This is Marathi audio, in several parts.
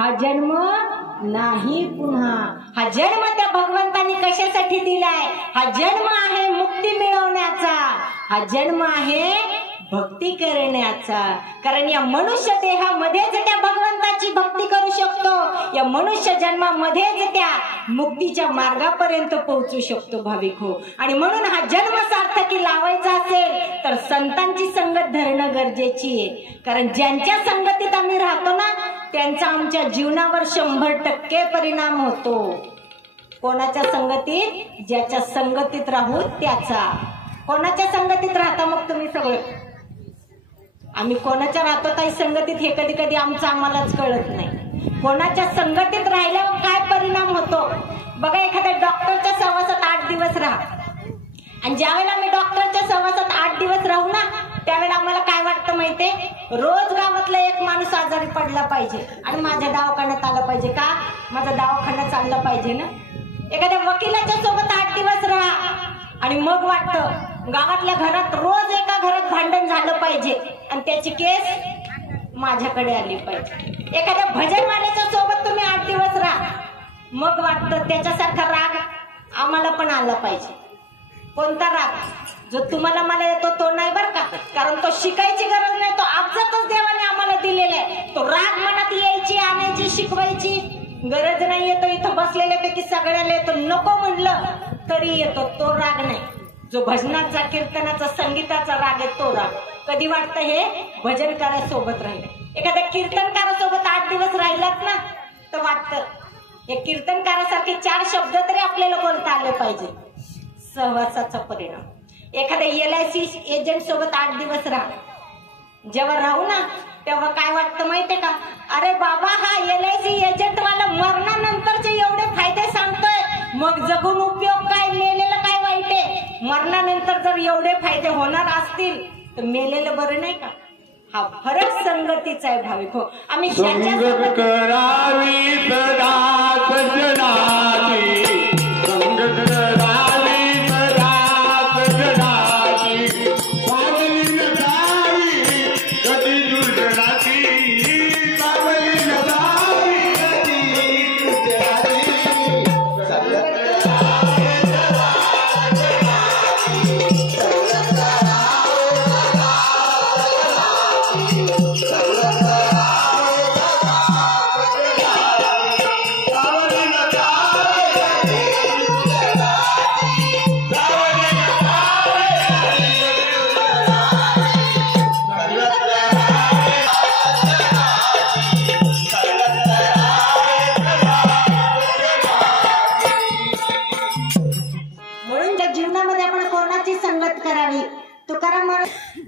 हा जन्म नाही पुन्हा. हा जन्म त्या भगवंतानी कशासाठी दिलाय? हा जन्म आहे मुक्ती मिळवण्याचा. हा जन्म आहे भक्ती करण्याचा. कारण या मनुष्य देहामध्येच त्या भगवंताची भक्ती करू शकतो. या मनुष्य जन्मामध्येच त्या मुक्तीच्या मार्गापर्यंत पोहोचू शकतो भाविक हो. आणि म्हणून हा जन्म सार्थकी लावायचा असेल तर संतांची संगत धरणं गरजेची आहे. कारण ज्यांच्या संगतीत आम्ही राहतो ना त्यांचा आमच्या जीवनावर 100% परिणाम होतो. कोणाच्या संगतीत? ज्याच्या संगतीत राहू त्याचा. कोणाच्या संगतीत राहता मग तुम्ही सगळे? आम्ही कोणाच्या राहतो ताई संगतीत हे कधी कधी आम्हालाच कळत नाही. कोणाच्या संगतीत राहिल्यावर काय परिणाम होतो बघा. एखाद्या डॉक्टरच्या सहवासात 8 दिवस राहा आणि ज्यावेळेला मी डॉक्टरच्या सहवासात 8 दिवस राहू ना त्यावेळेला आम्हाला काय वाटतं माहितीये? रोज गावातला एक माणूस आजारी पडला पाहिजे आणि माझ्या दवाखान्यात आलं पाहिजे. का? माझा दवाखाना चालला पाहिजे ना. एखाद्या वकिलाच्या सोबत 8 दिवस राहा आणि मग वाटतं गावातल्या घरात रोज एका घरात भांडण झालं पाहिजे आणि त्याची केस माझ्याकडे आली पाहिजे. एखाद्या भजनवाल्याच्या सोबत तुम्ही 8 दिवस राहा मग वाटतं त्याच्यासारखा राग आम्हाला पण आला पाहिजे. कोणता राग? जो तुम्हाला मला येतो तो नाही बरं का. कारण तो शिकायची गरज नाही, तो आपसातच देवाने आम्हाला दिलेला आहे. तो राग मनात यायची आणायची शिकवायची गरज नाहीये. तो इथं बसलेल्यापैकी सगळ्याला येतो. नको म्हणलं तरी येतो. तो राग नाही. जो भजनाचा कीर्तनाचा संगीताचा राग आहे तो राग. कधी वाटतं हे भजनकारासोबत राहिले. एखाद्या कीर्तनकारासोबत 8 दिवस राहिलात ना तर वाटतं या कीर्तनकारासारखे 4 शब्द तरी आपल्याला बोलता आले पाहिजे. सहवासाचा परिणाम. एखाद्या LIC एजंट सोबत 8 दिवस राहा. जेव्हा राहू ना तेव्हा काय वाटतं माहितीये का? अरे बाबा हा LIC एजंट वाला मरणानंतरचे एवढे फायदे सांगतोय मग जगून उपयोग काय? मेलेलं काय वाईट आहे? मरणानंतर जर एवढे फायदे होणार असतील तर मेलेलं बरं नाही का? हा फरक संगतीचा आहे भाविक हो. आम्ही संगत करावी सदा सजनाची. संगत करावी सदा सजनाची. सावली नसावी कधी दुर्जनाची. सावली नसावी कधी दुर्जनाची.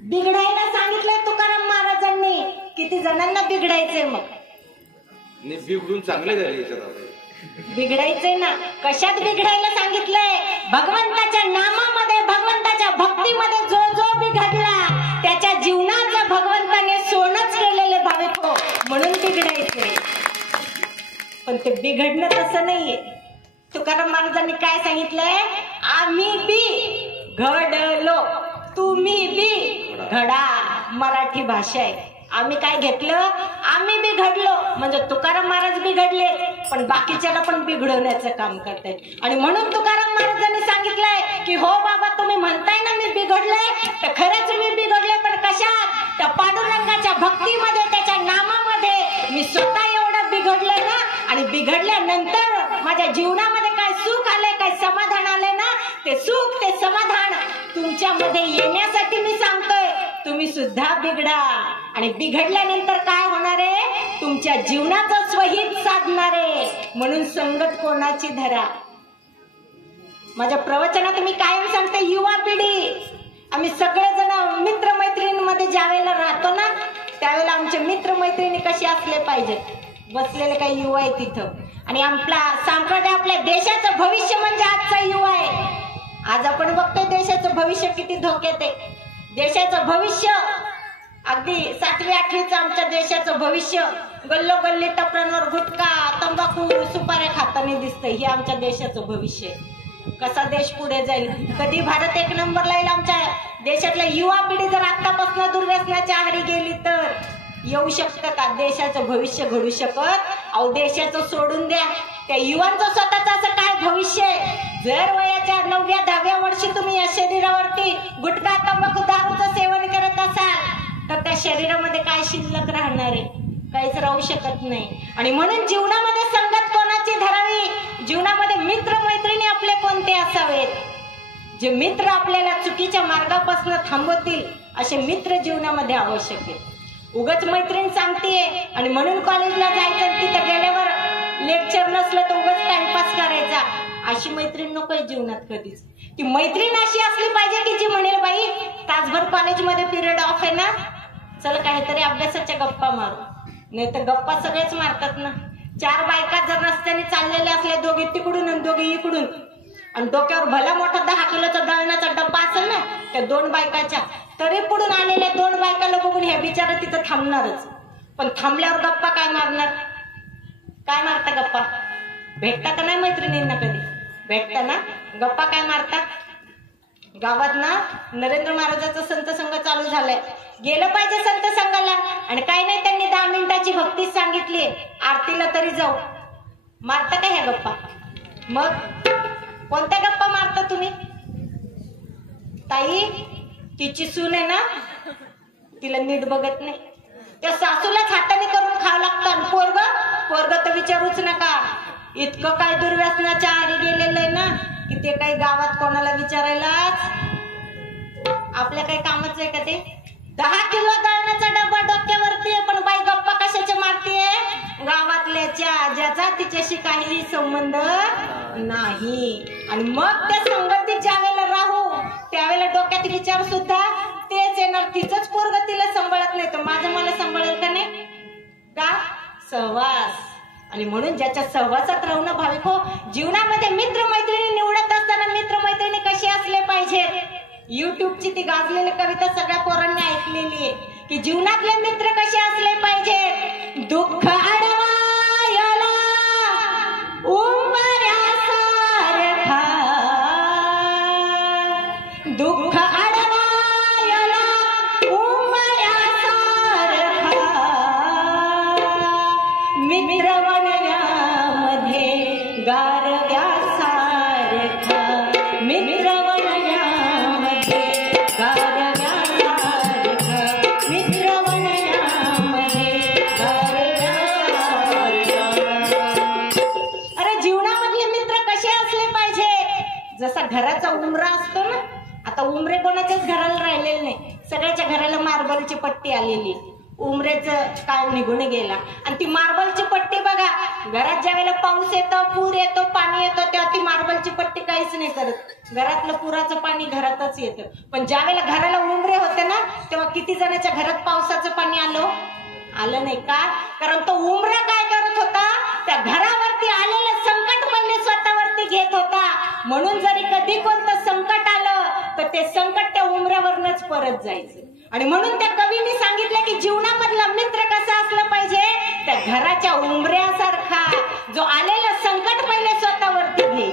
बिघडायला सांगितलंय तुकाराम महाराजांनी. किती जणांना बिघडायचंय? मग बिघडून चांगले झाले याच्यात. बिघडायचंय ना. कशात बिघडायला सांगितलंय? भगवंताच्या नामामध्ये भगवंताच्या भक्तीमध्ये जो जो बिघडला त्याच्या जीवनाचं भगवंताने सोनच केलेले भाविक हो. म्हणून बिघडायचंय. पण ते बिघडणं तसं नाहीये. तुकाराम महाराजांनी काय सांगितलंय? आम्ही बी घडलो तुम्ही बी घडा. मराठी भाषा आहे. आम्ही काय घेतलं? आम्ही बी घडलो म्हणजे तुकाराम महाराज बिघडले पण बाकीच्याला पण बिघडवण्याचं काम करतायत. आणि म्हणून तुकाराम महाराजांनी सांगितलंय की हो बाबा तुम्ही म्हणताय ना मी बिघडले तर खरंच मी बिघडले. पण कशात? त्या पांडुरंगाच्या भक्तीमध्ये त्याच्या नामामध्ये मी स्वतः एवढं बिघडले ना. आणि बिघडल्यानंतर माझ्या जीवनामध्ये काय सुख आलंय काय समाधान आलंय ना ते सुख ते समाधान तुमच्यामध्ये येण्यासाठी मी सांगतोय तुम्ही सुद्धा बिघडा. आणि बिघडल्यानंतर काय होणार आहे? तुमच्या जीवनाचं स्वहित साधणार आहे. म्हणून संगत कोणाची धरा. माझ्या प्रवचनात मी कायम सांगते युवा पिढी आम्ही सगळेजण मित्रमैत्रिणींमध्ये ज्यावेळेला राहतो ना त्यावेळेला आमचे मित्रमैत्रिणी कसे असले पाहिजे? बसलेले काही युवा आहे तिथं. आणि आपला संप्रदाय आपल्या देशाचं भविष्य म्हणजे आजचा युवा आहे. आज आपण बघतोय देशाचं भविष्य किती धोक्यात आहे. देशाचं भविष्य अगदी 7वी 8वीचं आमच्या देशाचं भविष्य गल्लोगल्ली टपऱ्यांवर गुटखा तंबाखू सुपाऱ्या खाताना दिसतंय. हे आमच्या देशाचं भविष्य आहे. कसा देश पुढे जाईल? कधी भारत 1 नंबरला येईल? आमच्या देशातल्या युवा पिढी जर आतापासून दुर्व्यसनाच्या आहारी गेली तर येऊ शकतं का? देशाचं भविष्य घडू शकत? अहो देशाचं सोडून द्या, त्या युवांचं स्वतःचं असं काय भविष्य आहे? जर वयाच्या 9व्या 10व्या वर्षी तुम्ही या शरीरावरती गुटखा तंबाखू दारूचं सेवन करत असाल तर त्या शरीरामध्ये काय शिल्लक राहणार आहे? काहीच राहू शकत नाही. आणि म्हणून जीवनामध्ये संगत कोणाची धरावी? जीवनामध्ये मित्र मैत्रिणी आपले कोणते असावेत? जे मित्र आपल्याला चुकीच्या मार्गापासून थांबवतील असे मित्र जीवनामध्ये आवश्यक आहेत. उगाच मैत्रीण सांगतेय आणि म्हणून कॉलेजला जायचं, तिथं गेल्यावर लेक्चर नसलं तर उगाच टाइमपास करायचा, अशी मैत्रीण नकोय जीवनात कधीच. ती मैत्रीण अशी असली पाहिजे की जी म्हणेल बाई तासभर कॉलेजमध्ये पिरियड ऑफ आहे ना, चल काहीतरी अभ्यासाच्या गप्पा मारू. नाही तर गप्पा सगळेच मारतात ना. 4 बायका जर रस्त्याने चाललेल्या असल्या, दोघी तिकडून आणि दोघी इकडून, आणि डोक्यावर भला मोठा 10 किलोचा दळण्याचा डब्बा असेल ना त्या 2 बायकाच्या, तरी पुढून आलेल्या 2 बायकाला बघून हे बिचारा तिथं थांबणारच. पण थांबल्यावर गप्पा काय मारणार? काय मारता गप्पा? भेटता का नाही मैत्रिणींना? कधी भेटता ना गप्पा काय मारता? गावात ना नरेंद्र महाराजाचा संत संघ चालू झालाय, गेलं पाहिजे संत संघाला. आणि काही नाही, त्यांनी 10 मिनिटाची भक्ती सांगितली, आरतीला तरी जाऊ. मारता का ह्या गप्पा? मग कोणत्या गप्पा मारता तुम्ही? ताई तिची सून आहे ना, तिला नीट बघत नाही, त्या सासूलाच हाताने करून खावं लागतं. आणि पोरग तर विचारूच नका, इतकं काय दुर्व्यसनाच्या आरी गेलेलं आहे ना की ते काही गावात कोणाला विचारायलाच आपल्या काही कामच आहे का? ते 10 किलो दळण्याचा डब्बा डोक्यावरती आहे, पण बाई गप्पा कशाच्या मारतीये? गावातल्याच्या, ज्याचा तिच्याशी काही संबंध नाही. आणि मग त्या संगतीत ज्या वेळेला राहू त्यावेळेला डोक्यात विचार सुद्धा तेच येणार. तिचंच पोरग तिला सांभाळत नाही तर माझं मला सांभाळेल का नाही? का? सहवास. आणि म्हणून ज्याच्या सहवासात राहून भाविक हो, जीवनामध्ये मित्र मैत्रिणी निवडत असताना मित्र मैत्रिणी कशी असले पाहिजेत? युट्यूबची ती गाजलेली कविता सगळ्या पोरांनी ऐकलेली आहे की जीवनातले मित्र कसे असले पाहिजेत? दुःख अडवायला उंबऱ्यासारखा, दुःख अडवायला उंबऱ्यासारखा, मित्र वनव्यामध्ये गारव्यासारखा, मित्र वनव्यामध्ये गारव्यासारखा, मित्र वनव्यामध्ये गारव्यासारखा. अरे जीवनामधले मित्र कसे असले पाहिजे? जसा घराचा उंबरा असतो ना, आता उंबरे कोणाच्याच घराला राहिलेले नाही, सगळ्याच्या घराला मार्बलची पट्टी आलेली. उमरेचं काळ निघून गेला आणि ती मार्बलची पट्टी बघा, घरात ज्या वेळेला पाऊस येतो, पूर येतो, पाणी येतो, तेव्हा ती मार्बलची पट्टी काहीच नाही करत. घरातलं पुराचं पाणी घरातच येतं. पण ज्या वेळेला घराला उमरे होते ना तेव्हा किती जणांच्या घरात पावसाचं पाणी आलं नाही का? कारण तो उमरा काय करत होता? त्या घरावरती आलेलं संकट पहिले स्वतःवरती घेत होता. म्हणून जरी कधी कोणतं संकट आलं तर ते संकट त्या उमऱ्यावरनच परत जायचं. आणि म्हणून त्या कवींनी सांगितलं की जीवनामधला मित्र कसा असला पाहिजे? त्या घराच्या उंबऱ्यासारखा, जो आलेलं संकट पहिले स्वतःवरती घे.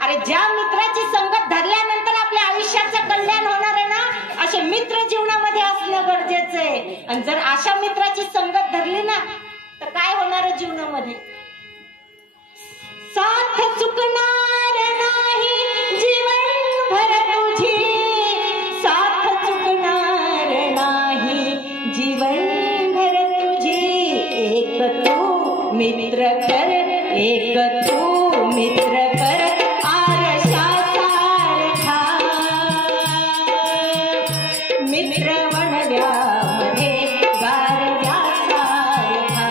अरे ज्या मित्राची संगत धरल्यानंतर आपल्या आयुष्याचं कल्याण होणार आहे ना, असे मित्र जीवनामध्ये असणं गरजेचं आहे. आणि जर अशा मित्राची संगत धरली ना तर काय होणार आहे जीवनामध्ये? साथ चुकणार नाही जीवनभर तुझी, साथ चुकणार नाही जीवनभर तुझी. एक तू मित्र कर, एक तू मित्र कर आरशासारखा, मित्र वणव्यामध्ये गारव्यासारखा,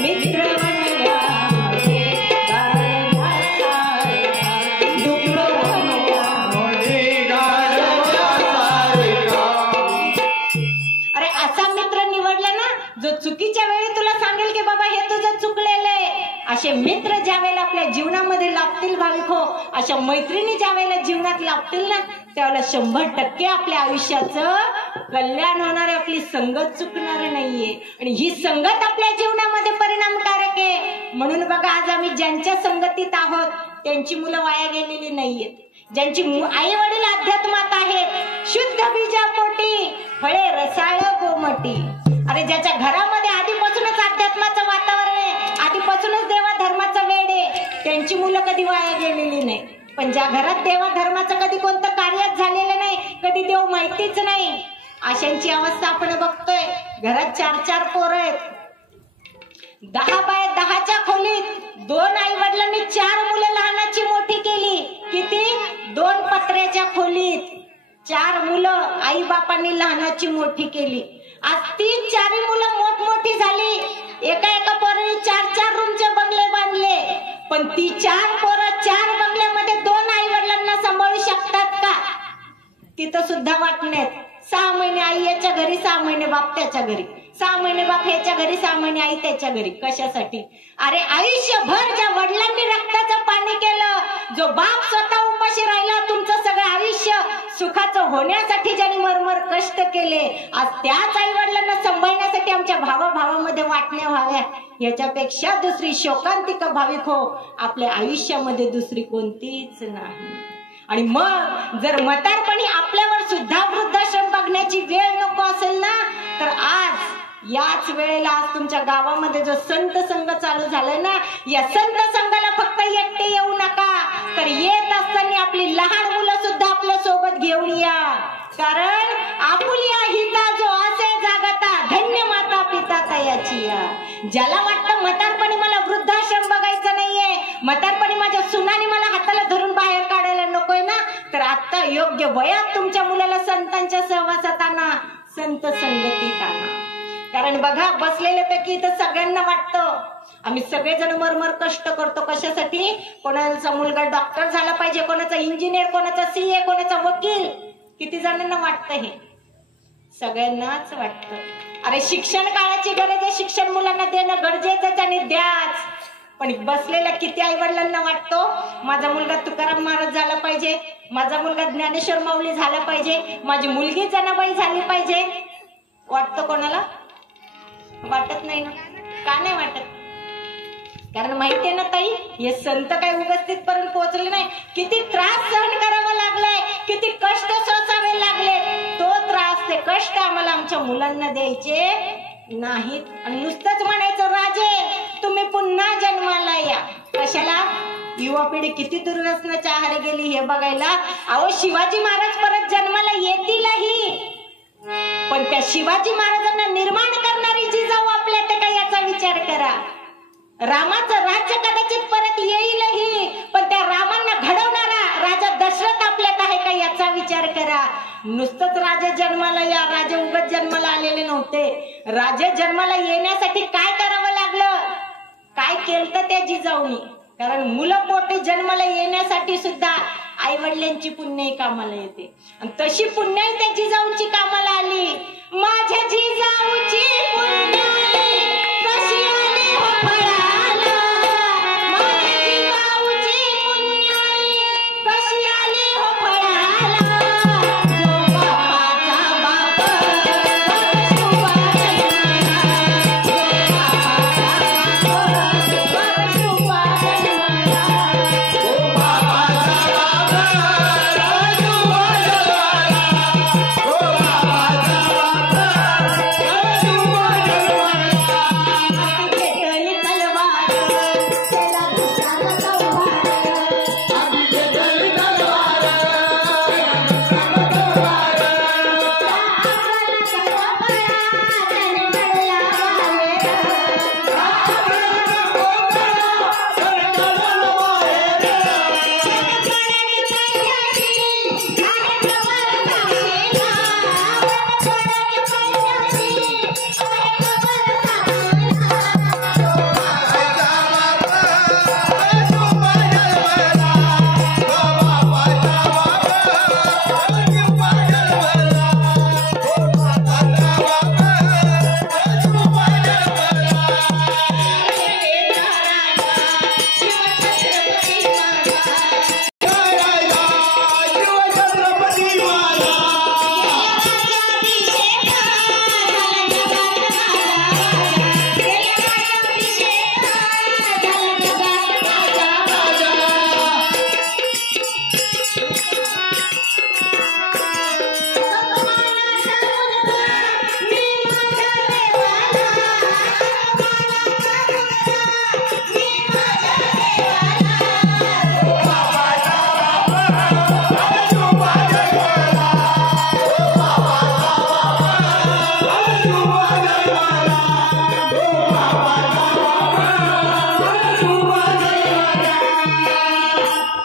मित्र वणव्यामध्ये गारव्यासारखा, दुःख वणव्यामध्ये गारव्यासारखा. अरे असा मित्र निवडला ना जो चुकीच्या वेळी तुला सांगेल की बाबा हे तुझं चुकलेलं आहे. असे मित्र ज्या वेळेला आपल्या जीवनामध्ये लाभतील भाविक हो, अशा मैत्रिणी ज्या वेळेला जीवनात लाभतील ना त्यावेळेला 100% आपल्या आयुष्याचं कल्याण होणार आहे. आपली संगत चुकणार नाहीये आणि ही संगत आपल्या जीवनामध्ये परिणामकारक आहे. म्हणून बघा आज आम्ही ज्यांच्या संगतीत आहोत त्यांची मुलं वाया गेलेली नाहीयेत, ज्यांची आई वडील अध्यात्मात आहेत, शुद्ध बीजापोटी फळे रसाळ गोमटी. अरे ज्याच्या घरामध्ये आधीपासूनच अध्यात्माचं वातावरण आहे, आधीपासूनच देवा धर्माचं वेड आहे, त्यांची मुलं कधी वाया गेलेली नाही. पण ज्या घरात देवा धर्माचं कधी कोणतं कार्यच झालेलं नाही, कधी देव माहितीच नाही, अशांची अवस्था आपण बघतोय. घरात 4-4 पोरं आहेत, 10 बाय 10च्या खोलीत 2 आई वडिलांनी 4 मुलं लहानाची मोठी केली. किती? 2 पत्र्याच्या खोलीत 4 मुलं आई बापांनी लहानाची मोठी केली. आज ती 4 मुलं मोठमोठी झाली, एका पोराने 4-4 रूमचे बंगले बांधले. पण ती 4 पोरं 4 बंगल्यामध्ये 2 आई वडिलांना सांभाळू शकतात का? तिथं सुद्धा वाटण्यात 6 महिने आई याच्या घरी, 6 महिने बाप त्याच्या घरी, 6 महिने बाप याच्या घरी, 6 महिने आई त्याच्या घरी. कशासाठी? अरे आयुष्यभर ज्या वडिलांनी रक्ताचं पाणी केलं, जो बाप स्वतः उपाशी राहिला, तुमचं सगळं आयुष्य सुखाचं होण्यासाठी ज्यांनी मरमर कष्ट केले, आज त्याच आई वडिलांना सांभाळण्यासाठी आमच्या भावाभावामध्ये वाटण्या व्हाव्या, याच्यापेक्षा दुसरी शोकांतिका भाविक हो आपल्या आयुष्यामध्ये दुसरी कोणतीच नाही. आणि मग जर म्हातारपणी आपल्यावर सुद्धा वृद्धाश्रम बघण्याची वेळ नको असेल ना, तर आज याच वेळेला आज तुमच्या गावामध्ये जो संत संघ चालू झालाय ना, या संत संघाला फक्त एकटे येऊ नका, तर येत असताना आपली लहान मुलं सुद्धा आपल्या सोबत घेऊन या. कारण आपुलिया हिता जो असे जागता, धन्य माता पिता तयाची या. ज्याला वाटतं म्हातारपणी मला वृद्धाश्रम बघायचं नाहीये, म्हातारपणी माझ्या सुनाने मला हाताला धरून बाहेर काढायला नकोय ना, तर आता योग्य वयात तुमच्या मुलाला संतांच्या सहवासात आणा, संत संगतीत आणा. कारण बघा, बसलेल्यापैकी तर सगळ्यांना वाटतं आम्ही सगळेजण मरमर कष्ट करतो. कशासाठी? कोणाचा मुलगा डॉक्टर झाला पाहिजे, कोणाचा इंजिनियर, कोणाचा सीए, कोणाचा वकील. किती जणांना वाटतं? हे सगळ्यांनाच वाटतं. अरे शिक्षण काळाची गरज आहे, शिक्षण मुलांना देणं गरजेचंच आणि द्याच. पण बसलेल्या किती आई वडिलांना वाटतो माझा मुलगा तुकाराम महाराज झाला पाहिजे, माझा मुलगा ज्ञानेश्वर माऊली झाला पाहिजे, माझी मुलगी जनाबाई झाली पाहिजे. वाटतं कोणाला? वाटत नाही ना. का नाही वाटत? कारण माहितीये ना ताई, हे संत काही उपस्थित पर्यंत पोहोचले नाही. किती त्रास सहन करावा लागलाय, किती कष्ट सोसावे लागले. तो त्रास, ते कष्ट आम्हाला आमच्या मुलांना द्यायचे नाहीत. आणि नुसतंच म्हणायचं राजे तुम्ही पुन्हा जन्माला या. कशाला? युवा पिढी किती दुर्व्यसनाच्या आहारी गेली हे बघायला. अहो शिवाजी महाराज परत जन्माला येतीलही, पण त्या शिवाजी महाराजांना निर्माण करणारी जिजाऊ आपल्या ते काय याचा विचार करा. रामाचं राज्य कदाचित परत येईलही, पण त्या रामांना घडवणारा राजा दशरथ आपल्यात आहे का याचा विचार करा. नुसतंच राजे जन्माला या, राजे उगाच जन्माला आलेले नव्हते. राजे जन्माला येण्यासाठी काय करावं लागलं, काय केलं त्या जिजाऊनी. कारण मुलं पोटी जन्माला येण्यासाठी सुद्धा आई वडिलांची पुण्य कामाला येते, आणि तशी पुण्य त्या जिजाऊची कामाला आली. माझ्या जिजाऊची पुण्याई कशी आली हो फळाला, माझ्या जिजाऊची पुण्याई कशी आली हो फळाला. जो बापाचा बाप परशुवा जन्मला, जो बापाचा बाप परशुवा जन्मला,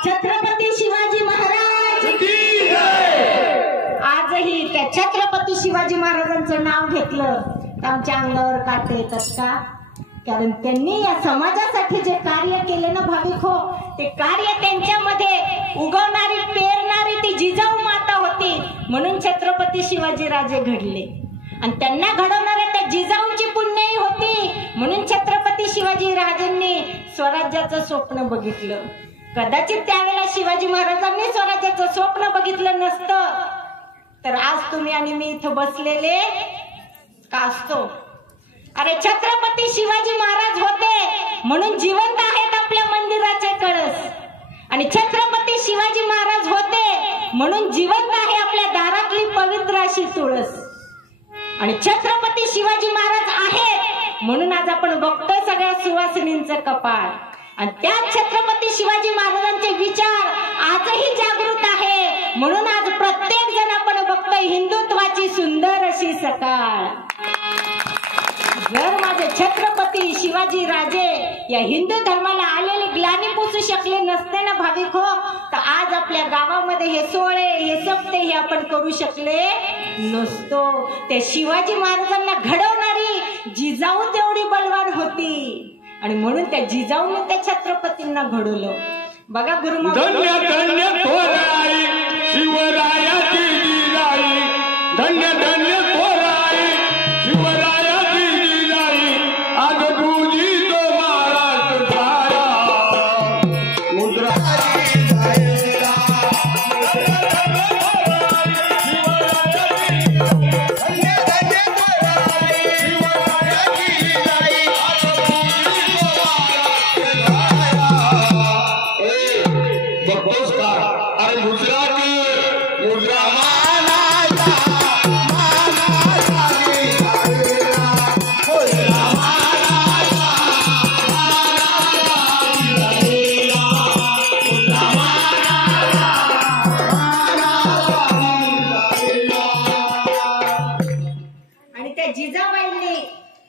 छत्रपती शिवाजी महाराज आजही त्या छत्रपती शिवाजी महाराजांचं नाव घेतलं तर आमच्या अंगावर काटे येतात का? कारण त्यांनी या समाजासाठी जे कार्य केले ना भाविक हो, ते कार्य त्यांच्यामध्ये उगवणारी पेरणारी ती जिजाऊ माता होती, म्हणून छत्रपती शिवाजी राजे घडले. आणि त्यांना घडवणाऱ्या त्या जिजाऊंची पुण्याई होती, म्हणून छत्रपती शिवाजी राजांनी स्वराज्याचं स्वप्न बघितलं. कदाचित त्यावेळेला शिवाजी महाराजांनी स्वराज्याचं स्वप्न बघितलं नसतं तर आज तुम्ही आणि मी इथं बसलेले का असतो? अरे छत्रपती शिवाजी महाराज होते म्हणून जिवंत आहेत आपल्या मंदिराचे कळस, आणि छत्रपती शिवाजी महाराज होते म्हणून जिवंत आहे आपल्या दारातली पवित्र अशी तुळस. आणि छत्रपती शिवाजी महाराज आहेत म्हणून आज आपण बघतोय सगळ्या सुवासिनींचं कपाळ. आणि त्याच छत्रपती शिवाजी महाराजांचे विचार आजही जागृत आहे, म्हणून आज प्रत्येक जण आपण बघतोय हिंदुत्वाची सुंदर अशी सकाळ. जर माझे छत्रपती शिवाजी राजे या हिंदू धर्माला आलेले ग्लानी पोचू शकले नसते ना भाविक हो, तर आज आपल्या गावामध्ये हे सोहळे हे सप्ते हे आपण करू शकले नसतो. त्या शिवाजी महाराजांना घडवणारी जिजाऊ तेवढी बलवान होती, आणि म्हणून त्या जिजाऊने त्या छत्रपतींना घडवलं. बघा गुरुमा धन्य धन्य थोराई शिवरायाची जिजाई, धन्य धन्य थोराई शिवरायाची जिजाई, आज तुझी तो महाराज सारा मुद्रा जिजाबाईंनी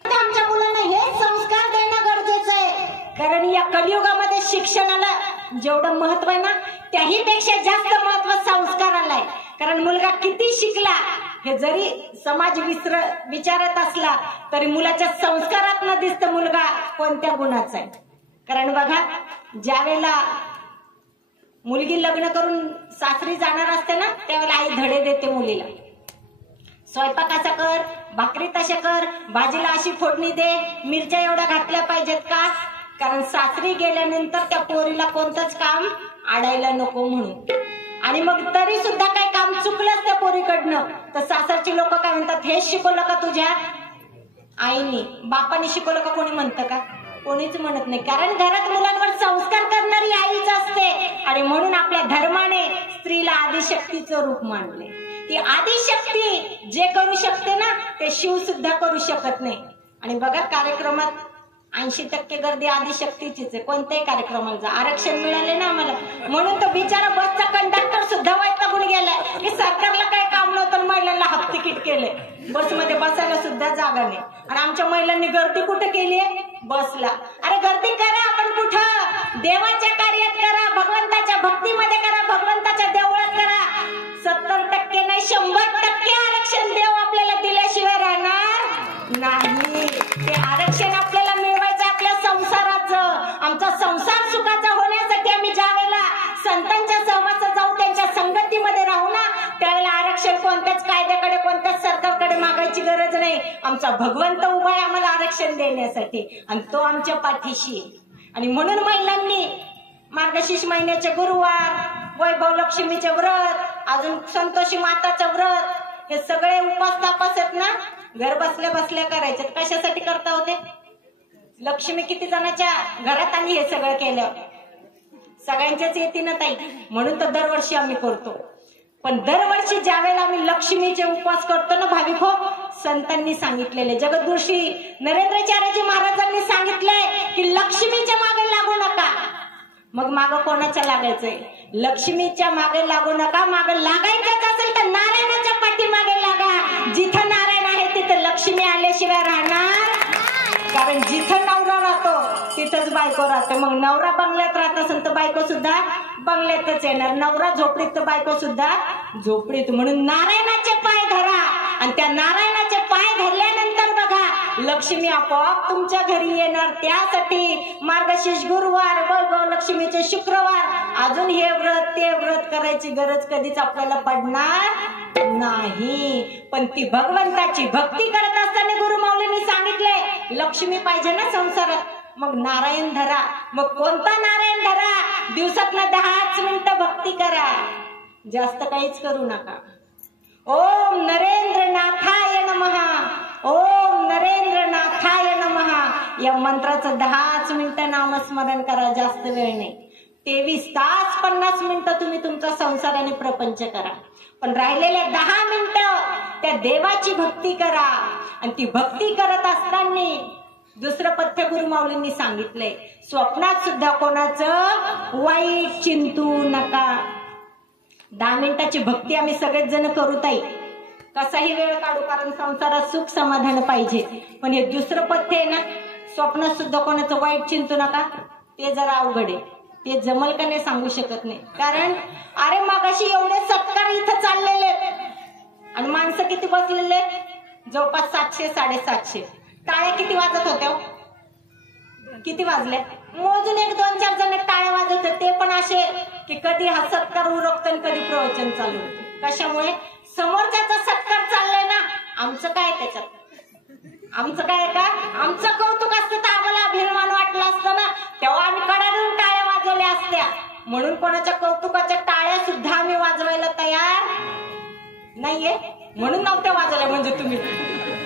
आमच्या मुलांना हे संस्कार देणं गरजेचं आहे. कारण या कलियुगामध्ये शिक्षणाला जेवढं महत्व आहे ना, त्याही पेक्षा जास्त महत्व संस्काराला आहे. कारण मुलगा किती शिकला हे जरी समाज विचारत असला तरी मुलाच्या संस्कारात न दिसतं मुलगा कोणत्या गुणाचा आहे. कारण बघा, ज्या वेळेला मुलगी लग्न करून सासरी जाणार असते ना, त्यावेळेला आई धडे देते मुलीला. स्वयंपाक असा कर, भाकरी तशा कर, भाजीला अशी फोडणी दे, मिरच्या एवढ्या घातल्या पाहिजेत का? कारण सासरी गेल्यानंतर त्या पोरीला कोणतंच काम आडायला नको म्हणून. आणि मग तरी सुद्धा काही काम चुकलंच त्या पोरीकडनं तर सासरची लोक काय म्हणतात, हेच शिकवलं का तुझ्या आईने? बापाने शिकवलं का कोणी म्हणतं का? कोणीच म्हणत नाही. कारण घरात मुलांवर संस्कार करणारी आईच असते. आणि म्हणून आपल्या धर्माने स्त्रीला आदिशक्तीचं रूप मानले. ती आदिशक्ती जे करू शकते ना, ते शिव सुद्धा करू शकत नाही. आणि बघा, कार्यक्रमात 80% गर्दी आदिशक्तीचीच आहे. कोणत्याही कार्यक्रमाला जा, आरक्षण मिळाले ना आम्हाला, म्हणून तो बिचारा बसचा कंडक्टर सुद्धा वैतागून गेलाय की सरकारला काही काम नव्हतं, महिलांना हाफ तिकीट केले, बसमध्ये बसायला सुद्धा जागा नाही. आणि आमच्या महिलांनी गर्दी कुठे केली आहे? बसला. अरे गर्दी करा आपण कुठं? देवाच्या कार्यात करा, भगवंताच्या भक्तीमध्ये करा, भगवंताच्या देवळात करा. 70% नाही 100% आरक्षण देव आपल्याला दिल्याशिवाय राहणार नाही. ते आरक्षण आपल्याला मिळवायचं आपल्या संसाराचं. आमचा संसार सुखाचा होण्यासाठी आम्ही ज्यावेळेला संतांच्या सहवासात जाऊ, त्यांच्या संगतीमध्ये राहू ना, त्यावेळेला आरक्षण कोणत्याच कायद्याकडे कोणत्याच सरकारकडे मागायची गरज नाही. आमचा भगवंत उभा आहे आम्हाला आरक्षण देण्यासाठी, आणि तो आमच्या पाठीशी. आणि म्हणून महिलांनी मार्गशीर्ष महिन्याचे गुरुवार, वैभव लक्ष्मीचे व्रत, अजून संतोषी माताचं व्रत, हे सगळे उपास तापास आहेत ना, घर बसल्या बसल्या करायचे. कशासाठी करता होते? लक्ष्मी किती जणांच्या घरात आणि हे सगळं केलं, सगळ्यांच्याच येते ना ताई, म्हणून तर दरवर्षी आम्ही करतो. पण दरवर्षी ज्या वेळेला आम्ही लक्ष्मीचे उपवास करतो ना भाविक हो, संतांनी सांगितलेले, जगद्गुरुश्री नरेंद्राचार्यजी महाराजांनी सांगितलंय की लक्ष्मीच्या मागे लागू नका. मग मागं कोणाच्या लागायचंय? लक्ष्मीच्या मागे लागू नका. मागे लागायचंच असेल तर नारायणाच्या पाठी मागे लागा. जिथं नारायण आहे तिथं लक्ष्मी आल्याशिवाय राहणार. कारण कारण जिथं नवरा राहतो तिथंच बायको राहते. मग नवरा बंगल्यात राहत असेल तर बायको सुद्धा बंगल्यातच येणार. नवरा झोपडीत तर बायको सुद्धा झोपडीत. म्हणून नारायणाचे पाय धरा आणि त्या नारायणाचे पाय धरल्यानंतर बघा लक्ष्मी आपोआप तुमच्या घरी येणार. त्यासाठी मार्गशीर्ष गुरुवार, वैभव लक्ष्मीचे शुक्रवार, अजून हे व्रत ते व्रत करायची गरज कधीच आपल्याला पडणार नाही. पण ती भगवंताची भक्ती करत असताना गुरुमाऊलींनी सांगितले लक्ष्मी पाहिजे ना संसारात, मग नारायण धरा. मग कोणता नारायण धरा? दिवसातनं 10 मिनिटं भक्ती करा, जास्त काहीच करू नका. ओम नरेंद्रनाथाय नमः, ओम नरेंद्रनाथाय नमः या मंत्राचं 10 मिनिटं नामस्मरण करा, जास्त वेळ नाही. 23 तास 50 मिनिटं तुम्ही तुमचा संसार आणि प्रपंच करा. पण राहिलेले 10 मिनिटं त्या देवाची भक्ती करा. आणि ती भक्ती करत असताना दुसरं पथ्य गुरुमाऊलींनी सांगितलंय, स्वप्नात सुद्धा कोणाचं वाईट चिंतू नका. 10 मिनिटाची भक्ती आम्ही सगळेच जण करू ताई, कसाही वेळ काढू, कारण संसारात सुख समाधान पाहिजे. पण हे दुसरं पथ्य आहे ना, स्वप्नात सुद्धा कोणाचं वाईट चिंतू नका, ते जरा अवघड आहे. ते जमल का नाही सांगू शकत नाही. कारण अरे मगाशी एवढे सत्कार इथं चाललेले आणि माणसं किती बसलेले, जवळपास 700-750. टाळ्या किती वाजत होत्या? किती वाजल्या? मोजून 1-2-4 जण टाळ्या वाजत होते, ते पण असे की कधी हा सत्कार उरकतो आणि कधी प्रवचन चालू होते. कशामुळे? समोरच्याचा सत्कार चाललाय ना, आमचं काय त्याच्यात? आमचं काय का? आमचं कौतुक असतं तर आम्हाला अभिमान वाटलं असतं ना, तेव्हा आम्ही कडाडून टाळ्या वाजवल्या असत्या. म्हणून कोणाच्या कौतुकाच्या टाळ्या सुद्धा आम्ही वाजवायला तयार नाहीये. म्हणून नव्हत्या वाजवल्या. म्हणजे तुम्ही,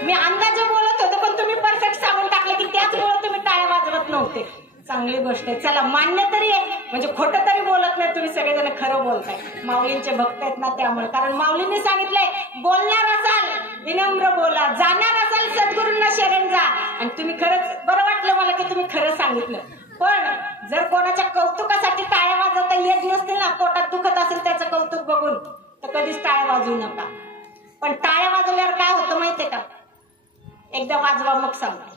मी अंदाजे बोलत होते पण तुम्ही परफेक्ट सांगून टाकले की त्याचमुळे तुम्ही टाळ्या वाजवत नव्हते. चांगली गोष्ट आहे. चला, मान्य तरी आहे, म्हणजे खोटं तरी बोलत नाही तुम्ही, सगळेजण खरं बोलताय. माऊलींचे भक्त आहेत ना त्यामुळे. कारण माऊलींनी सांगितलंय बोलणार असाल विनम्र बोला, जाणार असाल सद्गुरूंना शरण जा. आणि तुम्ही खरंच बरं वाटलं मला की तुम्ही खरं सांगितलं. पण जर कोणाच्या कौतुकासाठी टाळ्या वाजवता येत नसतील ना, पोटात दुखत असेल त्याचं कौतुक बघून, तर कधीच टाळ्या वाजवू नका. पण टाळ्या वाजवल्यावर काय होतं माहितीये का? एकदा वाजवा मग सांगा.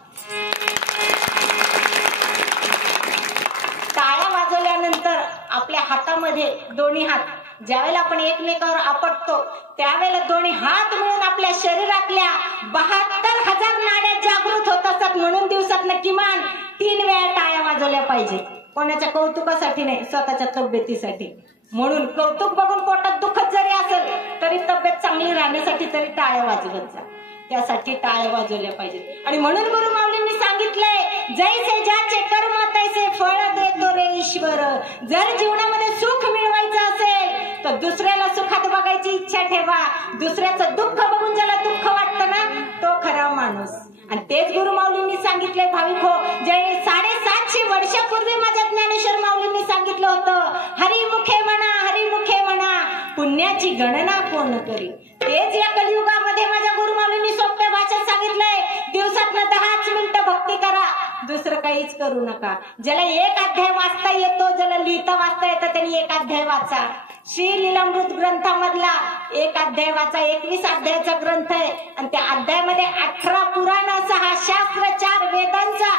टाळ्या वाजवल्यानंतर आपल्या हातामध्ये दोन्ही हात, ज्यावेळेला आपण एकमेकावर आपटतो त्यावेळेला दोन्ही हात मिळून आपल्या शरीरातल्या 72,000 नाड्या जागृत होत असतात. म्हणून दिवसातनं किमान 3 वेळा टाळ्या वाजवल्या पाहिजे. कोणाच्या कौतुकासाठी नाही, स्वतःच्या तब्येतीसाठी. म्हणून कौतुक बघून पोटात दुखत जरी असेल तरी तब्येत चांगली राहण्यासाठी तरी टाळ्या वाजवत जा. त्यासाठी टाळ्या वाजवल्या पाहिजेत. आणि म्हणून गुरुमाऊलींनी सांगितलंय, जैसे ज्याचे कर्म तैसे फळ देतो रे ईश्वर. जर जीवनामध्ये सुख मिळवायचं असेल तर दुसऱ्याला सुखात बघायची इच्छा ठेवा. दुसऱ्याचं दुःख बघून ज्याला दुःख वाटतं ना, तो खरा माणूस. आणि तेच गुरुमाऊलींनी सांगितलंय भाविक हो, जे 750 वर्षापूर्वी माझ्या ज्ञानेश्वर माऊलींनी सांगितलं होतं, हरिमुखे म्हणा, हरिमुखे म्हणा, पुण्याची गणना कोण करी. तेच या कलियुगामध्ये माझ्या गुरुमाऊलींनी सोप्या भाषेत सांगितलंय, दिवसातनं 10 मिनिटं भक्ती करा, दुसरं काहीच करू नका. ज्याला 1 अध्याय वाचता येतो, ज्याला लिहिता वाचता येतं, त्यांनी 1 अध्याय वाचा. श्री लीलामृत ग्रंथामधला 1 अध्याय वाचा. 21 अध्यायाचा ग्रंथ आहे आणि त्या अध्यायामध्ये 18 पुराण, 6 शास्त्र, 4 वेदांचा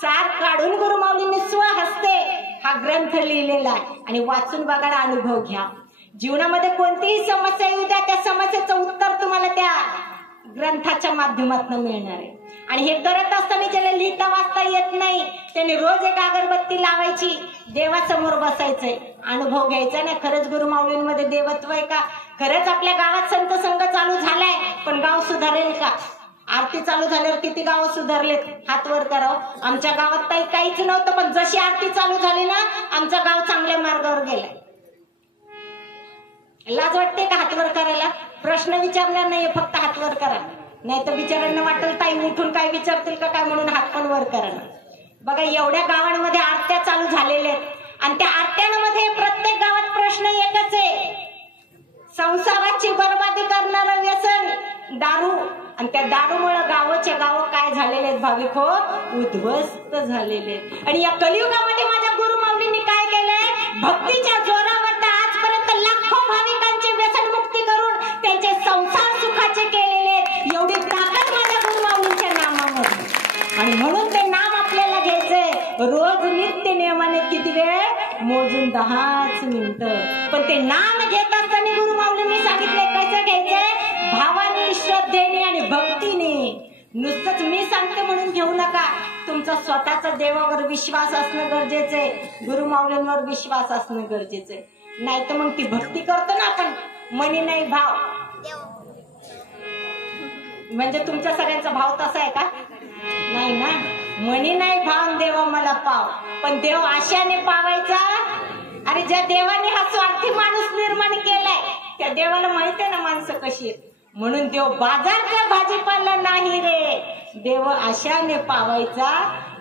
सार काढून गुरुमाऊलींनी स्वहस्ते हा ग्रंथ लिहिलेला आहे. आणि वाचून बघा, अनुभव घ्या. जीवनामध्ये कोणतीही समस्या येऊ द्या, त्या समस्येचं उत्तर तुम्हाला त्या ग्रंथाच्या माध्यमातून मिळणार आहे. आणि हे करत असताना ज्याला लिहिता वाचता येत नाही त्याने रोज 1 अगरबत्ती लावायची, देवासमोर बसायचंय, अनुभव घ्यायचा ना, खरंच गुरुमाऊलींमध्ये देवत्व आहे का? खरंच आपल्या गावात संत संघ चालू झालाय, पण गाव सुधारेल का? आरती चालू झाल्यावर किती गाव सुधारलेत? हात वर करावं. आमच्या गावात काहीच नव्हतं, पण जशी आरती चालू झाली ना, आमचं गाव चांगल्या मार्गावर गेलाय. लाज वाटते का हातवर करायला? प्रश्न विचारणार नाहीये, फक्त हातवर करा. नाही तर बिचारांना वाटेल ताई उठून काय विचारतील का काय, म्हणून हात पण वर करा. बघा, एवढ्या गावांमध्ये आरत्या चालू झालेल्या आहेत आणि त्या आरत्यांमध्ये प्रत्येक गावात प्रश्न एकच आहे, संसाराची बर्बादी करणारं व्यसन दारू. आणि त्या दारूमुळे गावाच्या गाव काय झालेले आहेत भाविक हो, उद्ध्वस्त झालेले आहेत. आणि या कलियुगामध्ये माझ्या गुरुमाऊलींनी काय केलंय, भक्तीच्या जोरावर आजपर्यंत लाखो भाविकांची व्यसनमुक्ती करून त्यांचे संसार सुखाचे केलेले आहेत. एवढी ताकद माझ्या गुरुमाऊलींच्या नामामध्ये. आणि म्हणून ते नाम रोज नित्य नियमाने किती वेळ मोजून 10 मिनिटं. पण ते नाम घेत असताना गुरु माऊलींनी सांगितलंय कसं घ्यायचंय, भावाने, श्रद्धेने आणि भक्तीने. नुसतंच मी सांगते म्हणून घेऊ नका. तुमचा स्वतःचा देवावर विश्वास असणं गरजेचं आहे, गुरु माऊलींवर विश्वास असणं गरजेचं आहे. नाही तर मग ती भक्ती करतो ना आपण, मनी नाही भाव. म्हणजे तुमच्या सगळ्यांचा भाव तसा आहे का? नाही ना. मनी नाही भाव देवा मला पाव. पण देव आशाने पावायचा. अरे ज्या देवाने हा स्वार्थी माणूस निर्माण केलाय त्या देवाला माहिती आहे ना माणसं कशी आहेत. म्हणून देव बाजारचा भाजीपाला नाही रे, देव आशाने पावायचा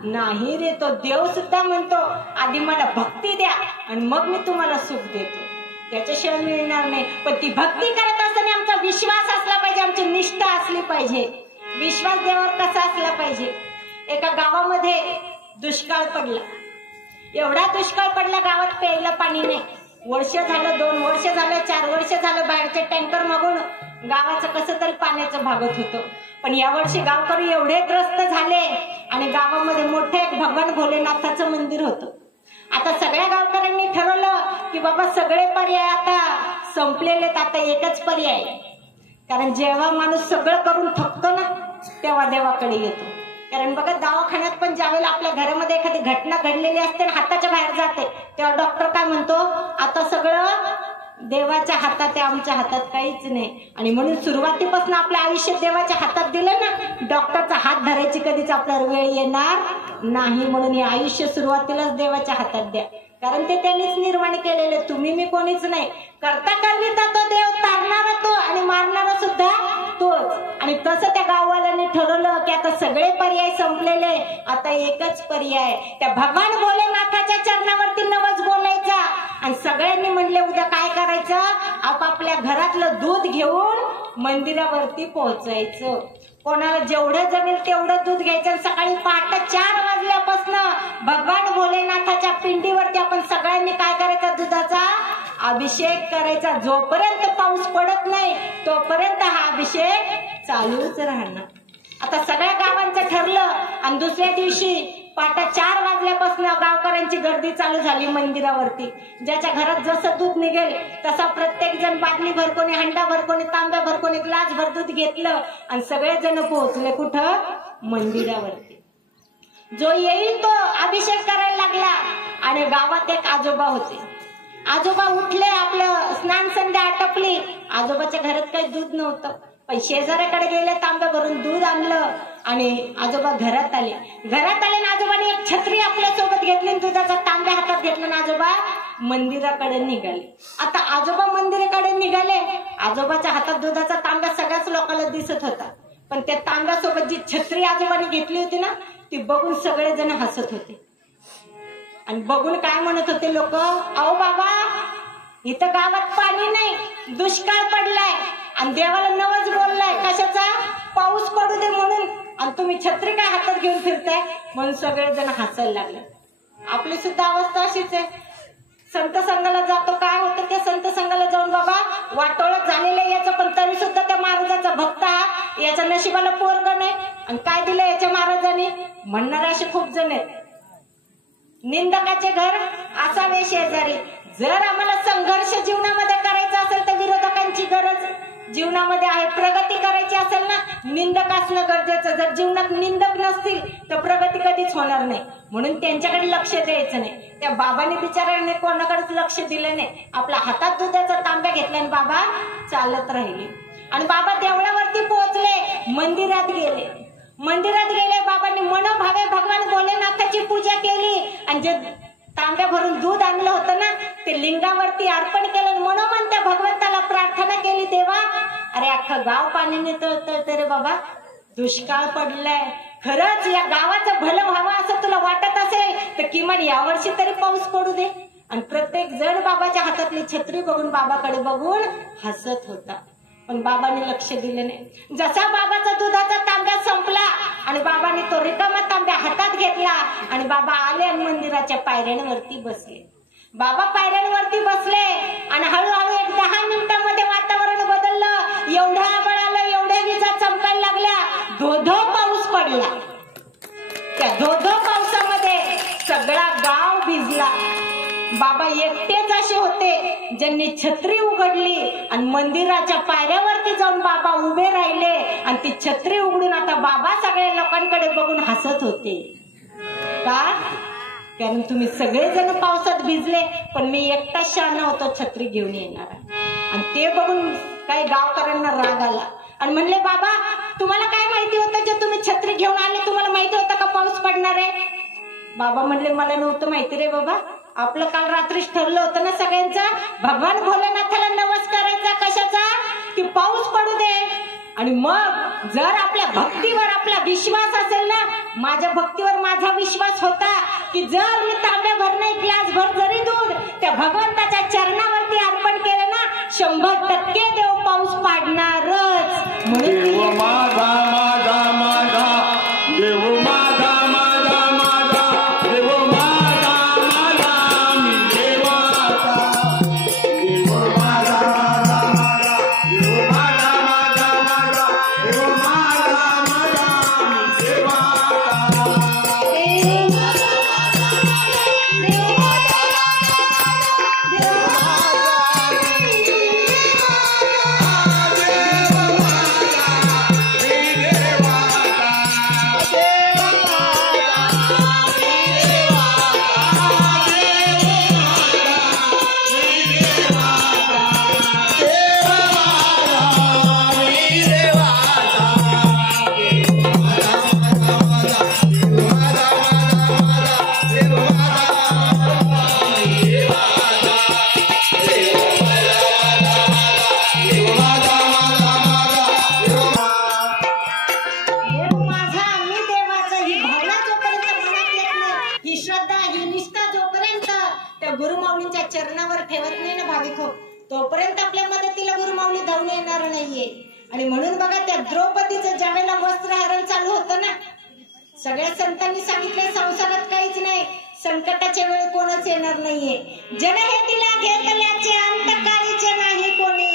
नाही रे. तो देव सुद्धा म्हणतो आधी मला भक्ती द्या आणि मग मी तुम्हाला सुख देतो, त्याच्याशिवाय मिळणार नाही. पण ती भक्ती करत असताना आमचा विश्वास असला पाहिजे, आमची निष्ठा असली पाहिजे. विश्वास देवावर कसा असला पाहिजे. एका गावामध्ये दुष्काळ पडला. एवढा दुष्काळ पडला गावात प्यायला पाणी नाही. वर्ष झालं, 2 वर्ष झालं, 4 वर्ष झालं बाहेरचे टँकर मागून गावाचं कसं तरी पाण्याचं भागत होतं. पण यावर्षी गावकरी एवढे त्रस्त झाले आणि गावामध्ये मोठे एक भगवान भोलेनाथाचं मंदिर होतं. आता सगळ्या गावकऱ्यांनी ठरवलं की बाबा सगळे पर्याय आता संपलेले, आता एकच पर्याय. कारण जेव्हा माणूस सगळं करून थकतो ना तेव्हा देवाकडे येतो. कारण बघा दवाखान्यात पण ज्यावेळेला आपल्या घरामध्ये एखादी घटना घडलेली असते आणि हाताच्या बाहेर जाते तेव्हा डॉक्टर काय म्हणतो, आता सगळं देवाच्या हातात आहे, आमच्या हातात काहीच नाही. आणि म्हणून सुरुवातीपासून आपलं आयुष्य देवाच्या हातात दिलं ना, डॉक्टरचा हात धरायची कधीच आपल्याला वेळ येणार नाही. म्हणून हे आयुष्य सुरुवातीलाच देवाच्या हातात द्या, कारण ते त्यांनीच निर्माण केलेले, तुम्ही मी कोणीच नाही. करता करविता तो देव, तारणारा तो आणि मारणारा सुद्धा तोच. आणि तसं त्या गाववाल्यांनी ठरवलं की आता सगळे पर्याय संपलेले, आता एकच पर्याय त्या भगवान भोलेनाथाच्या चरणावरती नवस बोलायचा. आणि सगळ्यांनी म्हणले उद्या काय करायचं, आपापल्या घरातलं दूध घेऊन मंदिरावरती पोहोचायचं. कोणाला जेवढं जमेल तेवढं दूध घ्यायचं. सकाळी पहाटे 4 वाजल्यापासून भगवान भोलेनाथाच्या पिंडीवरती आपण सगळ्यांनी काय करायचं, दुधाचा अभिषेक करायचा. जोपर्यंत पाऊस पडत नाही तोपर्यंत हा अभिषेक चालूच राहणार. आता सगळ्या गावांचं ठरलं आणि दुसऱ्या दिवशी पहाटे 4 वाजल्यापासून गावकऱ्यांची गर्दी चालू झाली मंदिरावरती. ज्याच्या घरात जसं दूध निघेल तसा प्रत्येक जण बाटलीभर, कोणी हंडाभर, कोणी तांब्याभर, कोणी ग्लासभर दूध घेतलं आणि सगळेजण पोहोचले कुठं, मंदिरावरती. जो येईल तो अभिषेक करायला लागला. आणि गावात एक आजोबा होते. आजोबा उठले, आपलं स्नान संध्या आटपली. आजोबाच्या घरात काही दूध नव्हतं, पण शेजाऱ्याकडे गेले, तांब्या भरून दूध आणलं आणि आजोबा घरात आले. घरात आले ना आजोबाने एक छत्री आपल्या सोबत घेतली, दुधाचा तांब्या हातात घेतला ना आजोबा मंदिराकडे निघाले. आता आजोबा मंदिराकडे निघाले, आजोबाच्या हातात दुधाचा तांब्या सगळ्याच लोकांना दिसत होता. पण त्या तांब्यासोबत जी छत्री आजोबाने घेतली होती ना ती बघून सगळेजण हसत होते. आणि बघून काय म्हणत होते लोक, अहो बाबा इथं गावात पाणी नाही, दुष्काळ पडलाय आणि देवाला नवस बोललाय कशाचा, पाऊस पडू दे म्हणून, आणि तुम्ही छत्री काय हातात घेऊन फिरताय. म्हणून सगळेजण हसायला लागले. आपली सुद्धा अवस्था अशीच आहे. संत संघाला जातो, काय होतं ते संत संघाला जाऊन बाबा वाटोळत झालेलं याचं, पण तरी सुद्धा त्या महाराजाचा भक्त हा, याच्या नशिबाला पोरग नाही आणि काय दिलं याच्या महाराजांनी, म्हणणारे असे खूप जण आहेत. निंदकाचे घर असावे शेजारी. जर आम्हाला संघर्ष जीवनामध्ये करायचा असेल तर विरोधकांची गरज जीवनामध्ये आहे. प्रगती करायची असेल ना निंदक असणं गरजेचं. जर जीवनात निंदक नसतील तर प्रगती कधीच होणार नाही. म्हणून त्यांच्याकडे लक्ष द्यायचं नाही. त्या बाबांनी बिचाराने कोणाकडेच लक्ष दिलं नाही. आपल्या हातात दुधाचा तांब्या घेतला आणि बाबा चालत राहिले. आणि बाबा देवळावरती पोहोचले, मंदिरात गेले. मंदिरात गेले, बाबांनी मनोभावे भगवान भोलेनाथाची पूजा केली आणि जे तांब्या भरून दूध आणलं होतं ना ते लिंगावरती अर्पण केलं. मनोमन त्या भगवंताला प्रार्थना केली, देवा अरे अख्खं गाव पाण्याने तळतळतं रे बाबा, दुष्काळ पडलाय, खरंच या गावाचं भलं व्हावं असं तुला वाटत असेल तर किमान यावर्षी तरी पाऊस पडू दे. आणि प्रत्येक जण बाबाच्या हातातली छत्री बघून बाबाकडे बघून हसत होता. पण बाबांनी लक्ष दिलं नाही. जसा बाबाचा दुधाचा तांब्या संपला आणि बाबांनी तो रिकामा तांब्या हातात घेतला आणि बाबा आले आणि मंदिराच्या पायऱ्यांवरती बसले. बाबा पायऱ्यांवरती बसले आणि हळूहळू 10 मिनिटांमध्ये वातावरण बदललं. एवढं आभाळ आलं, एवढ्या विजा चमकायला लागल्या, धो-धो पाऊस पडला. त्या धो-धो पावसामध्ये एकटेच असे होते ज्यांनी छत्री उघडली आणि मंदिराच्या पायऱ्यावरती जाऊन बाबा उभे राहिले आणि ती छत्री उघडून आता बाबा सगळ्या लोकांकडे बघून हसत होते. का? कारण तुम्ही सगळेजण पावसात भिजले पण मी एकटाच शहाणा होतो छत्री घेऊन येणार. आणि ते बघून काही गावकऱ्यांना राग आला आणि म्हणले बाबा तुम्हाला काय माहिती होतं जे तुम्ही छत्री घेऊन आले, तुम्हाला माहिती होतं का पाऊस पडणार आहे? बाबा म्हणले मला नव्हतं माहिती रे बाबा, आपलं काल रात्रीच ठरलं होतं ना सगळ्यांचा भगवान भोलेनाथाला नवस करायचा. कशाचा? की पाऊस पडू दे. आणि मग जर आपल्या भक्तीवर आपला विश्वास असेल ना, माझ्या भक्तीवर माझा विश्वास होता की जर मी तांब्याभर नाही ग्लासभर जरी दूध त्या भगवंताच्या चरणावरती अर्पण केलं ना 100% देव पाऊस पाडणारच. देव माझा माझा माझा देव माझा माझा माझा देव माझा माझा मी देवाचा. देव माझा माझा माझा देव माझा माझा माझा देव माझा माझा मी देवाचा. गुरुमाऊलींच्या चरणावर ठेवत नाही ना भाविक हो, तोपर्यंत आपल्या मदतीला गुरुमाऊली धावून येणार नाहीये. आणि म्हणून बघा त्या द्रौपदीचं ज्यावेळेला वस्त्रहरण चालू होतं ना, सगळ्या संतांनी सांगितलंय संसारात काहीच नाही, संकटाच्या वेळी कोणच येणार नाहीये. जनहेतीला घेतल्याचे अंतकाळीचे नाही कोणी.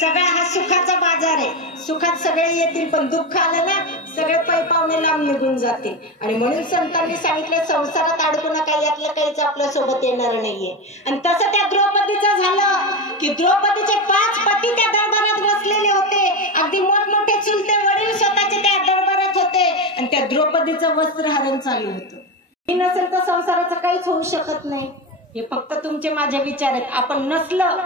सगळा हा सुखाचा बाजार आहे. सुखात सगळे येतील पण दुःख आलं ना सगळे पै पावणे लांब निघून जातील. आणि म्हणून संतांनी सांगितलं संसारात अडकू नका, यातलं काहीच आपल्या सोबत येणार नाहीये. आणि तसं त्या द्रौपदीचं झालं की द्रौपदीचे 5 पती त्या दरबारात बसलेले होते. अगदी मोठमोठे चुलते वडील स्वतःचे त्या दरबारात होते आणि त्या द्रौपदीचं वस्त्रहरण चालू होतं. मी नसेल तर संसाराचं काहीच होऊ शकत नाही. हे फक्त तुमचे माझे विचार आहेत. आपण नसलं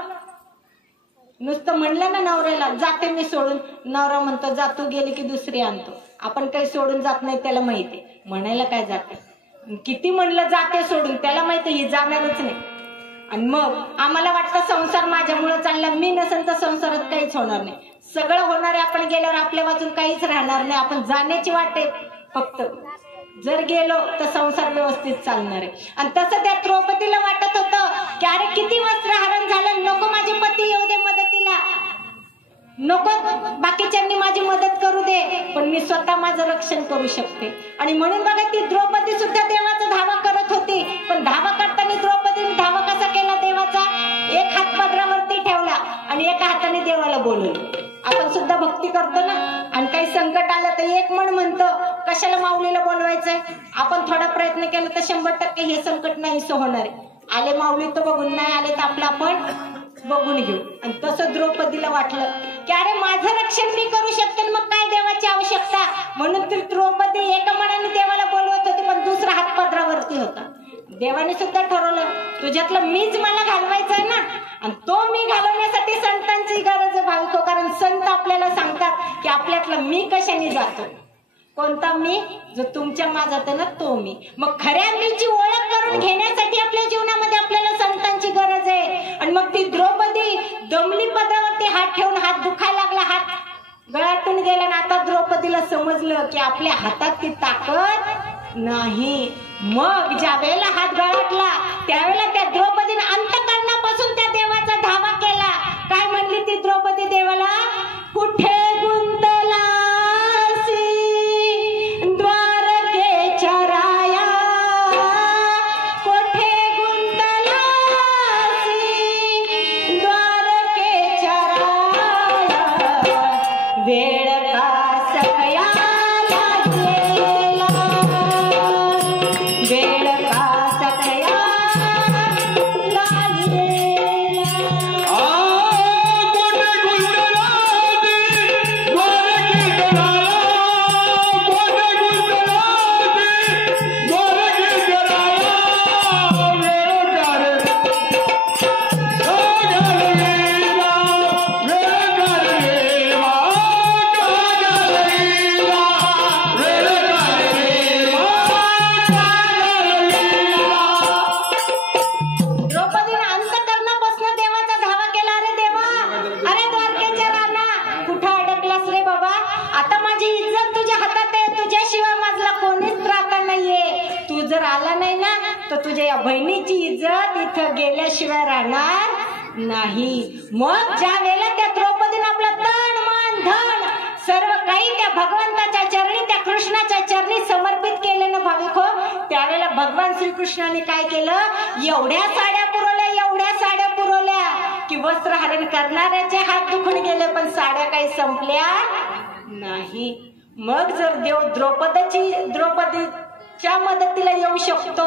नुसतं म्हणलं ना नवऱ्याला जाते मी सोडून, नवरा म्हणतो जातो गेली की दुसरी आणतो. आपण काही सोडून जात नाही त्याला माहिती, म्हणायला काय जाते. किती म्हणलं जाते सोडून त्याला माहिती ही जाणारच नाही. आणि मग आम्हाला वाटतं संसार माझ्यामुळे चालला, मी नसेल तर संसारात काहीच होणार नाही. सगळं होणार आहे. आपण गेल्यावर आपल्या वाचून काहीच राहणार नाही. आपण जाण्याची वाट आहे फक्त. जर गेलो तर संसार व्यवस्थित चालणार आहे. आणि तसं त्या द्रौपदीला वाटत होतं की अरे किती वस्त्रहरण झालं, नको माझे पती येऊ दे मदतीला, नको बाकीच्यांनी माझी मदत करू दे, पण मी स्वतः माझं रक्षण करू शकते. आणि म्हणून बघा ती द्रौपदी सुद्धा देवाचा धावा करत होती. पण धावा करताना द्रौपदीने धावा कसा केला देवाचा? एक हात पदरावरती ठेवला आणि एका हाताने देवाला बोलवलं. आपण सुद्धा भक्ती करतो ना, आणि काही संकट आलं तर एक मन म्हणतो कशाला माऊलीला बोलवायचंय. आपण थोडा प्रयत्न केला तर 100% हे संकट नाहीसं होणार आहे. आले माऊली तर बघून, नाही आले तर आपलं आपण बघून घेऊ. आणि तसं द्रौपदीला वाटलं की अरे माझं रक्षण मी करू शकते, मग काय देवाची आवश्यकता. म्हणून ती द्रौपदी एका मनाने देवाला बोलवत होती पण दुसरा हात पदरावरती होता. देवाने सुद्धा ठरवलं तुझ्यातलं मीच मला घालवायचंय ना, आणि तो मी घालवण्यासाठी संतांची गरज आहे भाविको. कारण संत आपल्याला सांगतात की आपल्यातला मी कशाने जातो. कोणता मी? जो तुमच्या माझात आहे ना तो मी. मग खऱ्या मीची ओळख करून घेण्यासाठी आपल्या जीवनामध्ये आपल्याला संतांची गरज आहे. आणि मग ती द्रौपदी दमली पदावरती हात ठेवून, हात दुखायला लागला, हात गळ्यातून गेला. आणि आता द्रौपदीला समजलं की आपल्या हातात ती ताकद नाही. मग ज्या वेळेला हात गळाटला त्यावेळेला त्या द्रौपदीने अंतःकरणापासून त्या देवाचा धावा केला. काय म्हणली ती द्रौपदी देवाला? कुठे गुंतलासी द्वारकेच्या राया, कुठे गुंतलासी द्वारकेच्या राया, वेळ का सखया लागलेला, वेळ का तुझ्या या बहिणीची इज्जत इथं गेल्याशिवाय राहणार नाही. मग ज्या वेळेला त्या द्रौपदीनं आपलं तन मन धन सर्व काही त्या भगवंताच्या चरणी त्या कृष्णाच्या चरणी समर्पित केलं ना भाविको, त्यावेळेला भगवान श्रीकृष्णाने काय केलं, एवढ्या साड्या पुरवल्या की वस्त्रहरण करणाऱ्याचे हात दुखून गेले पण साड्या काही संपल्या नाही. मग जर देव द्रौपदीच्या मदतीला येऊ शकतो,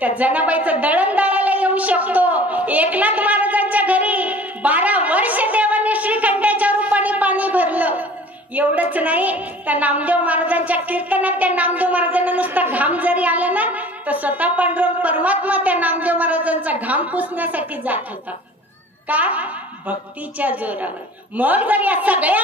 त्या जनाबाईचं दळण दळायला येऊ शकतो, एकनाथ महाराजांच्या घरी 12 वर्ष देवाने श्रीखंडाच्या रूपाने पाणी भरलं. एवढंच नाही, त्या नामदेव महाराजांच्या कीर्तनात त्या नामदेव महाराजांना नुसता घाम जरी आला ना तर स्वतः पांडुरंग परमात्मा त्या नामदेव महाराजांचा घाम पुसण्यासाठी जात होता. का? भक्तीच्या जोरावर. मग जर या सगळ्या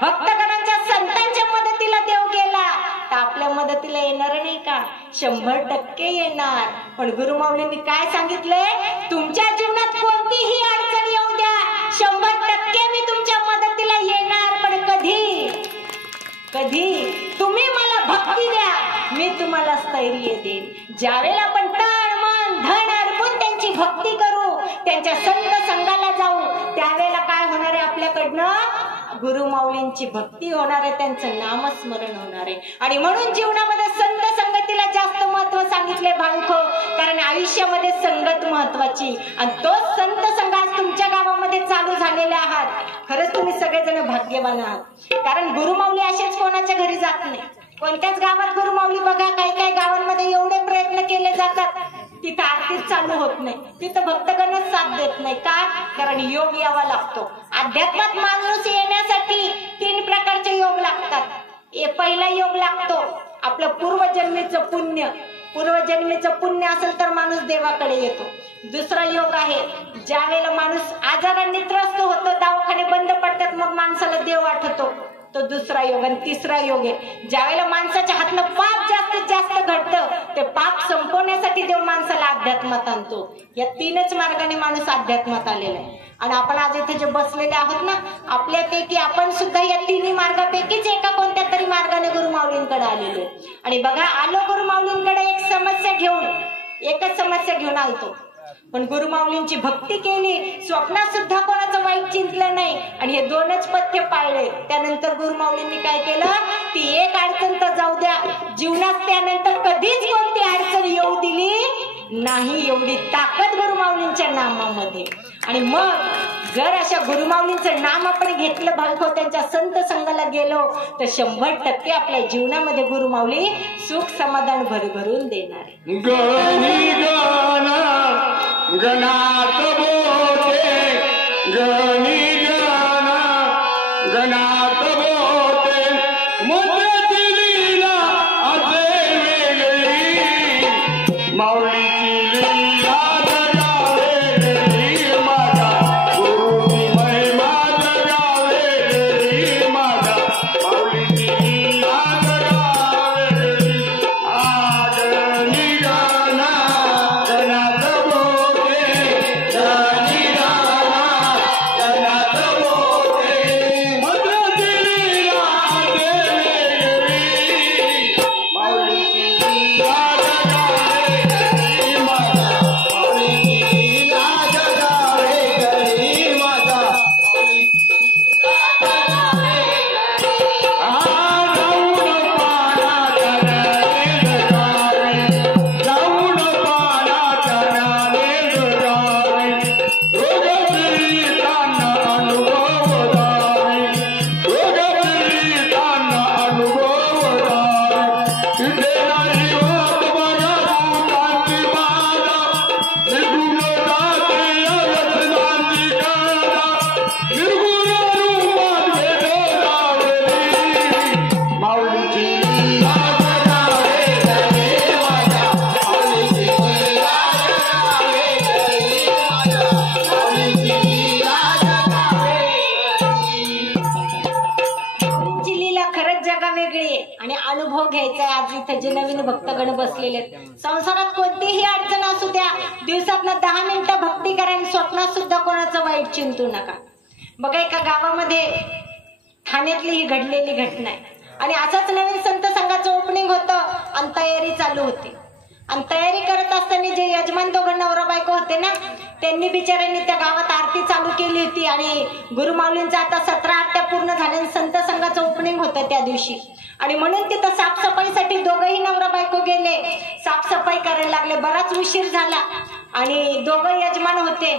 भक्तगणांच्या संतांच्या मदतीला देव गेला तर आपल्या मदतीला येणार नाही का? 100% येणार. पण गुरुमाऊलींनी काय सांगितलंय, तुमच्या जीवनात कोणतीही अडचण येऊ द्या, 100% मी तुमच्या मदतीला येणार. पण कधी तुम्ही मला भक्ती द्या, मी तुम्हाला स्थैर्य देईन. ज्यावेळेला आपण तन मन धन अर्पून त्यांची भक्ती करू, त्यांच्या संत संघाला जाऊ, त्यावेळेला काय होणार आहे, आपल्याकडनं गुरुमाऊलींची भक्ती होणार आहे, त्यांचं नामस्मरण होणार आहे. आणि म्हणून जीवनामध्ये संत संगतीला जास्त महत्व सांगितले भाविको, कारण आयुष्यामध्ये संगत महत्वाची. आणि तोच संत संघ आज तुमच्या गावामध्ये चालू झालेले आहात. खरंच तुम्ही सगळेजण भाग्यवान आहात, कारण गुरुमाऊली असेच कोणाच्या घरी जात नाही. कोणत्याच गावात गुरुमाऊली बघा, काही गावांमध्ये एवढे प्रयत्न केले जातात, तिथं आरतीच चालू होत नाही, तिथं भक्तगणच साथ देत नाही. का? कारण योग यावा लागतो. अध्यात्मात माणूस येण्यासाठी 3 प्रकारचे योग लागतात. पहिला योग लागतो आपलं पूर्वजन्मीचं पुण्य. पूर्वजन्मीचं पुण्य असेल तर माणूस देवाकडे येतो. दुसरा योग आहे, ज्या वेळेला माणूस आजाराने त्रस्त होतो, दवाखाने बंद पडतात, मग माणसाला देव आठवतो, तो दुसरा योग. आणि तिसरा योग आहे, ज्या वेळेला माणसाच्या हातनं पाप जास्तीत जास्त घडतं, ते पाप संपवण्यासाठी देव माणसाला अध्यात्मात आणतो. या 3च मार्गाने माणूस अध्यात्मात आलेला आहे. आणि आपण आज इथे जे बसलेले आहोत ना, आपल्यापैकी आपण सुद्धा या 3 मार्गापैकीच एका कोणत्या तरी मार्गाने गुरुमाऊलींकडे आलेलो आहे. आणि बघा, आलो गुरुमाऊलींकडे एकच समस्या घेऊन आलतो, पण गुरुमाऊलींची भक्ती केली, स्वप्नात सुद्धा कोणाचं वाईट चिंतलं नाही, आणि हे 2च पथ्य पाळले. त्यानंतर गुरुमाऊलींनी काय केलं, ती एक अडचण तर जाऊ द्या, जीवनात त्यानंतर कधीच कोणती अडचण येऊ दिली नाही, एवढी ताकद गुरुमाऊलींच्या नामामध्ये. आणि मग जर अशा गुरुमाऊलींचं नाम आपण घेतलं भाविको, त्यांच्या संत संघाला गेलो, तर 100% आपल्या जीवनामध्ये गुरुमाऊली सुख समाधान भरभरून देणार आहे. गणात बोते गणी गणात बोते मोत्याची लीला असे वेगळी, माऊलीची लीला जगा वेगळी, माझा गुरुची महिमा जगा वेगळी, माझा माऊलीची लीला जगा वेगळी. आज निघाला गणात अनुभव घ्यायचा. आज इथे जे नवीन भक्तगण बसलेले आहेत, संसारात कोणतीही अडचण असू द्या, दिवसातनं 10 मिनिटं भक्ती करा. स्वप्नात सुद्धा कोणाचं वाईट चिंतू नका. बघा, एका गावामध्ये ठाण्यातली ही घडलेली घटना आहे. आणि असाच नवीन संत संघाचं ओपनिंग होतं आणि तयारी चालू होती. आणि तयारी करत असताना जे यजमान दोघं नवरा बायको होते ना, त्यांनी बिचाऱ्यांनी त्या गावात आरती चालू केली होती आणि गुरुमाऊलींचा आता 17 आरत्या पूर्ण झाल्या, संत संघाचं ओपनिंग होतं त्या दिवशी. आणि म्हणून तिथं साफसफाईसाठी दोघंही नवरा बायको गेले, साफसफाई करायला लागले. बराच उशीर झाला आणि दोघं यजमान होते.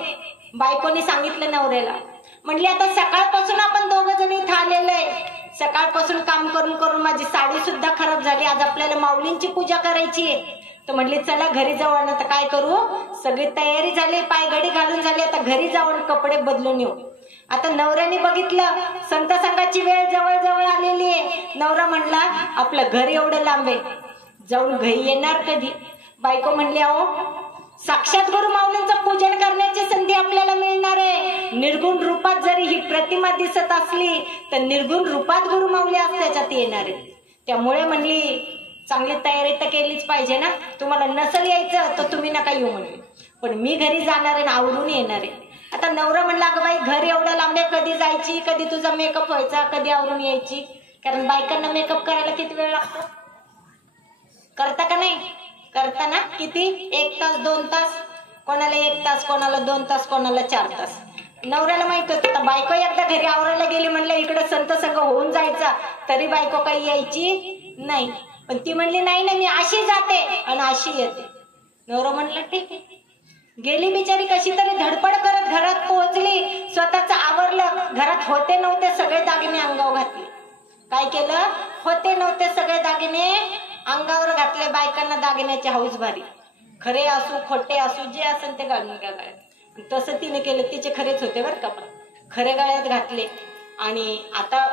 बायकोनी सांगितलं नवऱ्याला, म्हणली आता सकाळपासून आपण दोघं जण इथं आलेलो आहे, सकाळपासून काम करून करून माझी साडी सुद्धा खराब झाली, आज आपल्याला माऊलींची पूजा करायची आहे. तर म्हणली चला घरी जाऊ. आता काय करू, सगळी तयारी झाली, पायघडी घालून झाली, आता घरी जाऊन कपडे बदलून येऊ. आता नवऱ्याने बघितलं संत संघाची वेळ जवळ जवळ आलेली आहे. नवरा म्हणला आपलं घर एवढं लांब आहे, जाऊन घरी येणार कधी. बायको म्हणली अहो साक्षात गुरु माऊलींचं पूजन करण्याची संधी आपल्याला मिळणार आहे. निर्गुण रूपात जरी ही प्रतिमा दिसत असली तर निर्गुण रूपात गुरु माऊली आज त्याच्यात येणार आहे. त्यामुळे म्हणली चांगली तयारी तर केलीच पाहिजे ना, तुम्हाला नसल यायचं तर तुम्ही नका येऊ म्हणली, पण मी घरी जाणार आहे आवरून येणार आहे. आता नवरा म्हणला अगं बाई घर एवढं लांब आहे, कधी जायची, कधी तुझा मेकअप व्हायचा, कधी आवरून यायची. कारण बायकांना मेकअप करायला किती वेळ लागतो, करता का नाही, करता ना. किती, 1 तास 2 तास, कोणाला 1 तास, कोणाला 2 तास, कोणाला 4 तास. नवऱ्याला माहित होतं. बायको एकदा घरी आवरायला गेली म्हणलं इकडे संत संघ होऊन जायचा, तरी बायको काही यायची नाही. पण ती म्हणली नाही ना मी अशी जाते आणि अशी येते. नवरा म्हणलं ठीक आहे. गेली बिचारी कशी तरी धडपड करत घरात पोहोचली, स्वतःच आवरलं. घरात होते नव्हते सगळे दागिने अंगावर घातले. काय केलं, होते नव्हते सगळे दागिने अंगावर घातले. बायकांना दागिन्याची हौस भारी, खरे असू खोटे असू जे असेल ते घालून गळ्यात. तसं तिने केलं, तिचे खरेच होते बरं का, पण खरे गळ्यात घातले. आणि आता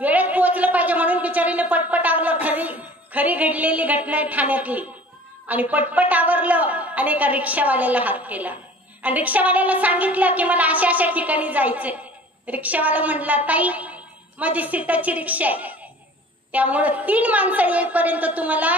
वेळेत पोहोचलं पाहिजे म्हणून बिचारीने पटपट आवरलं. खरी घडलेली घटना आहे ठाण्यातली. आणि पटपट आवरलं आणि एका रिक्षावाल्याला हात केला आणि रिक्षावाल्याला सांगितलं की मला अशा अशा ठिकाणी जायचंय. रिक्षावाला म्हणला ताई माझी सीटाची रिक्षा आहे, त्यामुळे 3 माणसं येईपर्यंत तुम्हाला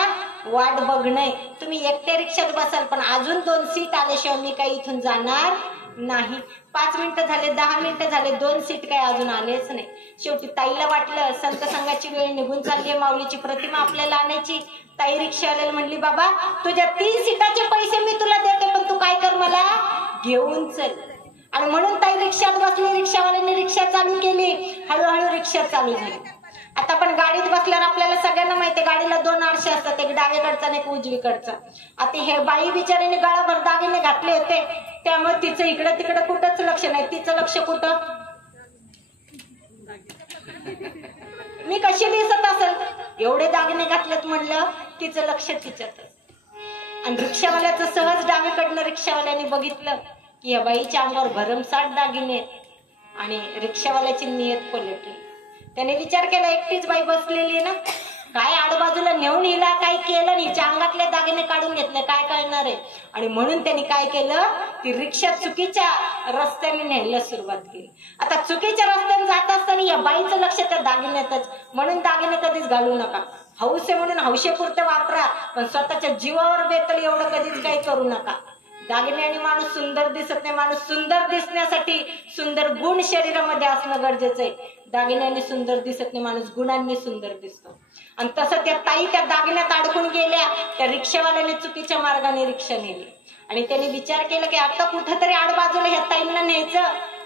वाट बघणं, तुम्ही एकट्या रिक्षात बसाल, पण अजून 2 सीट आल्याशिवाय मी काही इथून जाणार नाही. 5 मिनिटं झाले, 10 मिनिटं झाले, 2 सीट काही अजून आलेच नाही. शेवटी ताईला वाटलं संत संघाची वेळ निघून चालली आहे, माऊलीची प्रतिमा आपल्याला आणायची. ताई रिक्षावाल्याला म्हणली बाबा तुझ्या 3 सीटाचे पैसे मी तुला देते, पण तू काय कर मला घेऊन चल. आणि म्हणून ताई रिक्षात बसली. रिक्षावाल्याने रिक्षा चालू केली, हळूहळू रिक्षा चालू झाली. आता पण गाडीत बसल्यावर आपल्याला सगळ्यांना माहिती गाडीला 2 आरसे असतात, एक डावीकडचा आणि एक उजवीकडचा. आता हे बाई बिचारीने गळाभर दागिने घातले होते, त्यामुळे तिचं इकडं तिकडं कुठंच लक्ष नाही. तिचं लक्ष कुठं, मी कशी दिसत असेल, एवढे दागिने घातलेत म्हणलं, तिचं लक्ष तिच्यातच. आणि रिक्षावाल्याचं सहज डावीकडनं रिक्षावाल्याने बघितलं की या बाईच्या अंगावर भरमसाठ दागिने आहेत आणि रिक्षावाल्याची नियत पलटली. त्याने विचार केला एकटीच बाई बसलेली आहे ना, काय आडबाजूला नेऊन हिला काय केलं, हिच्या अंगातले दागिने काढून घेतले, काय कळणार आहे. आणि म्हणून त्यांनी काय केलं, ती रिक्षा चुकीच्या रस्त्याने न्यायला सुरुवात केली. आता चुकीच्या रस्त्याने जात असताना या बाईचं लक्ष त्या दागिन्यातच. म्हणून दागिने कधीच घालू नका. हौसे म्हणून हौशेपुरते वापरा, पण स्वतःच्या जीवावर बेतल एवढं कधीच काही करू नका. दागिन्याने माणूस सुंदर दिसत नाही. माणूस सुंदर दिसण्यासाठी सुंदर गुण शरीरामध्ये असणं गरजेचं आहे. दागिन्याने सुंदर दिसत नाही, माणूस गुणांनी सुंदर दिसतो. आणि तसं त्या ताई त्या दागिन्यात अडकून गेल्या. त्या रिक्षावाल्याने चुकीच्या मार्गाने रिक्षा नेली आणि त्यांनी विचार केला की आता कुठंतरी आडबाजूला ह्या ताईंना न्यायचं.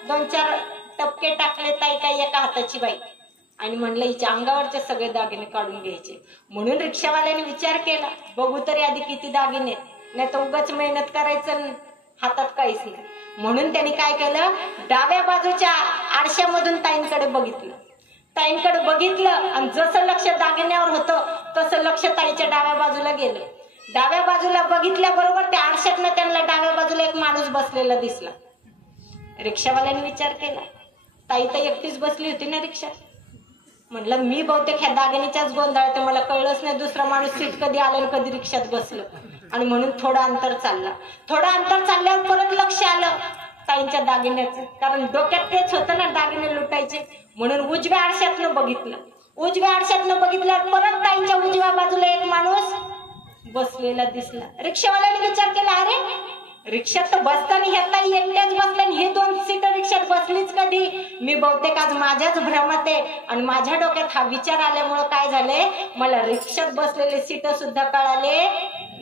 2-4 टपके टाकले ताई काय एका हाताची बाई आणि म्हणलं हिच्या अंगावरचे सगळे दागिने काढून घ्यायचे. म्हणून रिक्षावाल्याने विचार केला बघू तरी आधी किती दागिने, नाही तर उगाच मेहनत करायचं हातात काहीच नाही. म्हणून त्यांनी काय केलं, डाव्या बाजूच्या आरशामधून ताईंकडे बघितलं. ताईंकडे बघितलं आणि जसं लक्ष दागिन्यावर होतं तसं लक्ष ताईच्या डाव्या बाजूला गेलं. डाव्या बाजूला बघितल्याबरोबर त्या आरशातनं त्यांना डाव्या बाजूला एक माणूस बसलेला दिसला. रिक्षावाल्याने विचार केला ताई तर एकटीच बसली होती ना रिक्षात. म्हणलं मी बहुतेक ह्या दागिन्याच्याच गोंधळात, मला कळलंच नाही दुसरा माणूस सीट कधी आलं कधी रिक्षात बसलं. आणि म्हणून थोडं अंतर चालला. थोडं अंतर चालल्यावर परत लक्ष आलं ताईंच्या दागिन्याचं, कारण डोक्यात तेच होतं ना दागिने लुटायचे. म्हणून उजव्या आरशातनं बघितलं. उजव्या आरशातनं बघितल्यावर परत ताईंच्या उजव्या बाजूला एक माणूस बसलेला दिसला. रिक्षावाल्याने विचार केला अरे रिक्षात तर बसताना ह्या ताई एकट्याच बसल्या, हे 2 सीट रिक्षात बसलीच कधी. मी बहुतेक आज माझ्याच भ्रमात आहे आणि माझ्या डोक्यात हा विचार आल्यामुळे काय झालंय, मला रिक्षात बसलेले सीट सुद्धा कळाले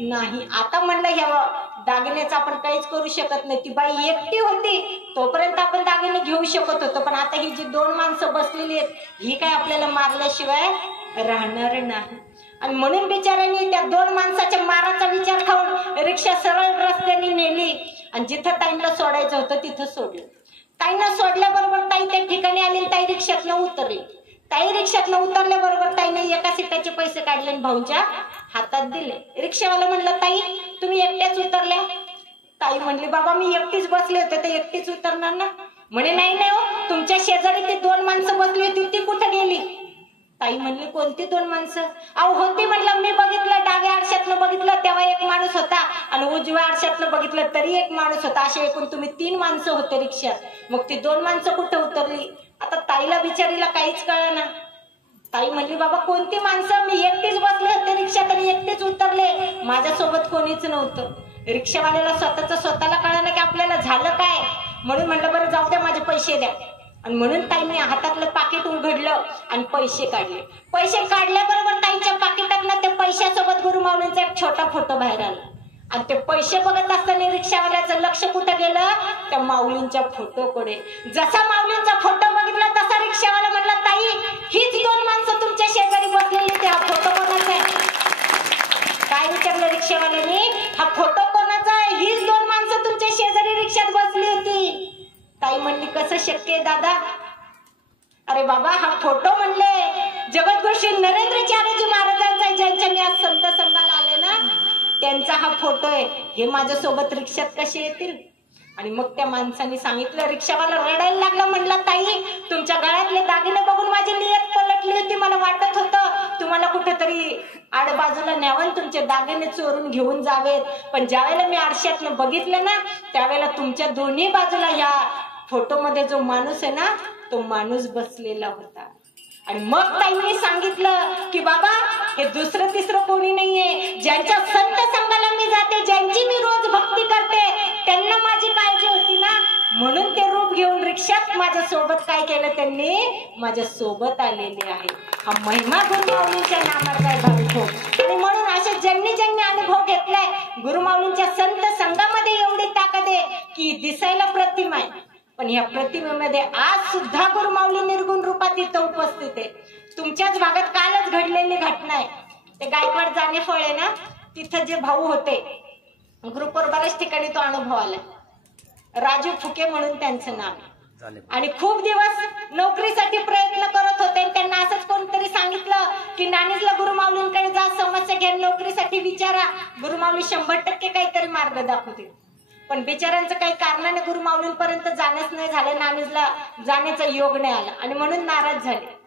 नाही. आता म्हणलं ह्या दागिन्याचं आपण काहीच करू शकत नाही. ती बाई एकटी होती तोपर्यंत आपण दागिने घेऊ शकत होतो, पण आता ही जी 2 माणसं बसलेली आहेत ही काय आपल्याला मारल्याशिवाय राहणार नाही. आणि म्हणून बिचाऱ्यांनी त्या 2 माणसाच्या माराचा विचार खाऊन रिक्षा सरळ रस्त्याने नेली आणि जिथं ताईंना सोडायचं होतं तिथं सोडलं. ताईंना सोडल्याबरोबर ताई त्या ठिकाणी आली, ताई रिक्षातनं उतरली. ताई रिक्षातनं उतरल्याबरोबर ताईने एका सीटाचे पैसे काढले आणि भाऊंच्या हातात दिले. रिक्षावाला म्हणलं, ताई तुम्ही एकट्याच उतरल्या? ताई म्हणली, बाबा मी एकटीच बसले होते तर एकटीच उतरणार ना. म्हणे नाही नाही हो, तुमच्या शेजारी ती 2 माणसं बसली होती ती कुठं गेली? ताई म्हणली, कोणती 2 माणसं? अहो होती म्हणलं, मी बघितलं, डाव्या आरशातनं बघितलं तेव्हा एक माणूस होता आणि उजव्या आरशातनं बघितलं तरी एक माणूस होता. असे एकूण तुम्ही 3 माणसं होते रिक्षात. मग ती 2 माणसं कुठं उतरली? आता ताईला बिचारीला काहीच कळेना. ताई म्हणली, बाबा कोणती माणसं? मी एकटीच बसले होते रिक्षात आणि एकटीच उतरले, माझ्यासोबत कोणीच नव्हतं. रिक्षावाल्याला स्वतःला कळलं की आपल्याला झालं काय, म्हणून म्हणलं बरं जाऊ द्या, माझे पैसे द्या. आणि म्हणून ताईने हातातलं पाकिट उघडलं आणि पैसे काढले. पैसे काढल्याबरोबर ताईच्या पाकिटातनं त्या पैशासोबत गुरुमाऊलींचा एक छोटा फोटो बाहेर आला. आणि ते पैसे बघत असताना रिक्षावाल्याचं लक्ष कुठं गेलं? त्या माऊलींच्या फोटोकडे. जसा माऊलींचा फोटो बघितला तसा रिक्षावाला म्हणला, ताई हीच 2 माणसं तुमच्या शेजारी बसलेली, हा फोटो कोणाचा आहे? काय विचारलं रिक्षावाल्याने? हा फोटो कोणाचा आहे? हीच 2 माणसं तुमच्या शेजारी रिक्षात बसली होती. ताई म्हणली, कसं शक्य आहे दादा? अरे बाबा हा फोटो म्हणले जगद्गुरु श्री नरेंद्रचार्यजी महाराजांचा, ज्यांच्या मी आज संत संघाला आले ना, त्यांचा हा फोटो आहे. हे माझ्यासोबत रिक्षात कसे येतील? आणि मग त्या माणसाने सांगितलं, रिक्षावाला रडायला लागला, म्हणला, ताई तुमच्या गळ्यातले दागिने बघून माझी नियत पलटली होती. मला वाटत होतं तुम्हाला कुठेतरी आडबाजूला न्यावं, तुमचे दागिने चोरून घेऊन जावेत. पण ज्यावेळेला मी आरशातनं बघितलं ना त्यावेळेला तुमच्या दोन्ही बाजूला या फोटोमध्ये जो माणूस आहे ना तो माणूस बसलेला होता. आणि मग ताईंनी सांगितलं की बाबा हे दुसरं तिसरं कोणी नाहीये, ज्यांच्या संत संघाला मी जाते, ज्यांची मी रोज भक्ती करते, त्यांना माझी काळजी होती ना, म्हणून ते रूप घेऊन रिक्षात माझ्या सोबत काय केलं, त्यांनी माझ्या सोबत आलेले आहे. हा महिमा गुरुमाऊलींच्या नामाचा आहे भाविको. आणि म्हणून असे ज्यांनी अनुभव घेतलाय, गुरुमाऊलींच्या संत संघामध्ये एवढी ताकद आहे की दिसायला प्रतिमा आहे, पण या प्रतिमेमध्ये आज सुद्धा गुरुमाऊली निर्गुण रूपात इथं उपस्थित आहे. तुमच्याच भागात कालच घडलेली घटना आहे. ते गायकवाड जानेफळ आहे ना, तिथं जे भाऊ होते, ग्रुपवर बऱ्याच ठिकाणी तो अनुभव आला. राजू फुके म्हणून त्यांचं नाव, आणि खूप दिवस नोकरीसाठी प्रयत्न करत होते. त्यांना असंच कोणतरी सांगितलं की नानीजला गुरुमाऊलींकडे जा, समस्या घ्या, नोकरीसाठी विचारा, गुरुमाऊली 100% काहीतरी मार्ग दाखवतील. पण बिचाऱ्यांचं काही कारणाने गुरुमाऊलींपर्यंत जाणंच नाही झालं, नानीजला जाण्याचा योग नाही आला आणि म्हणून नाराज झाले.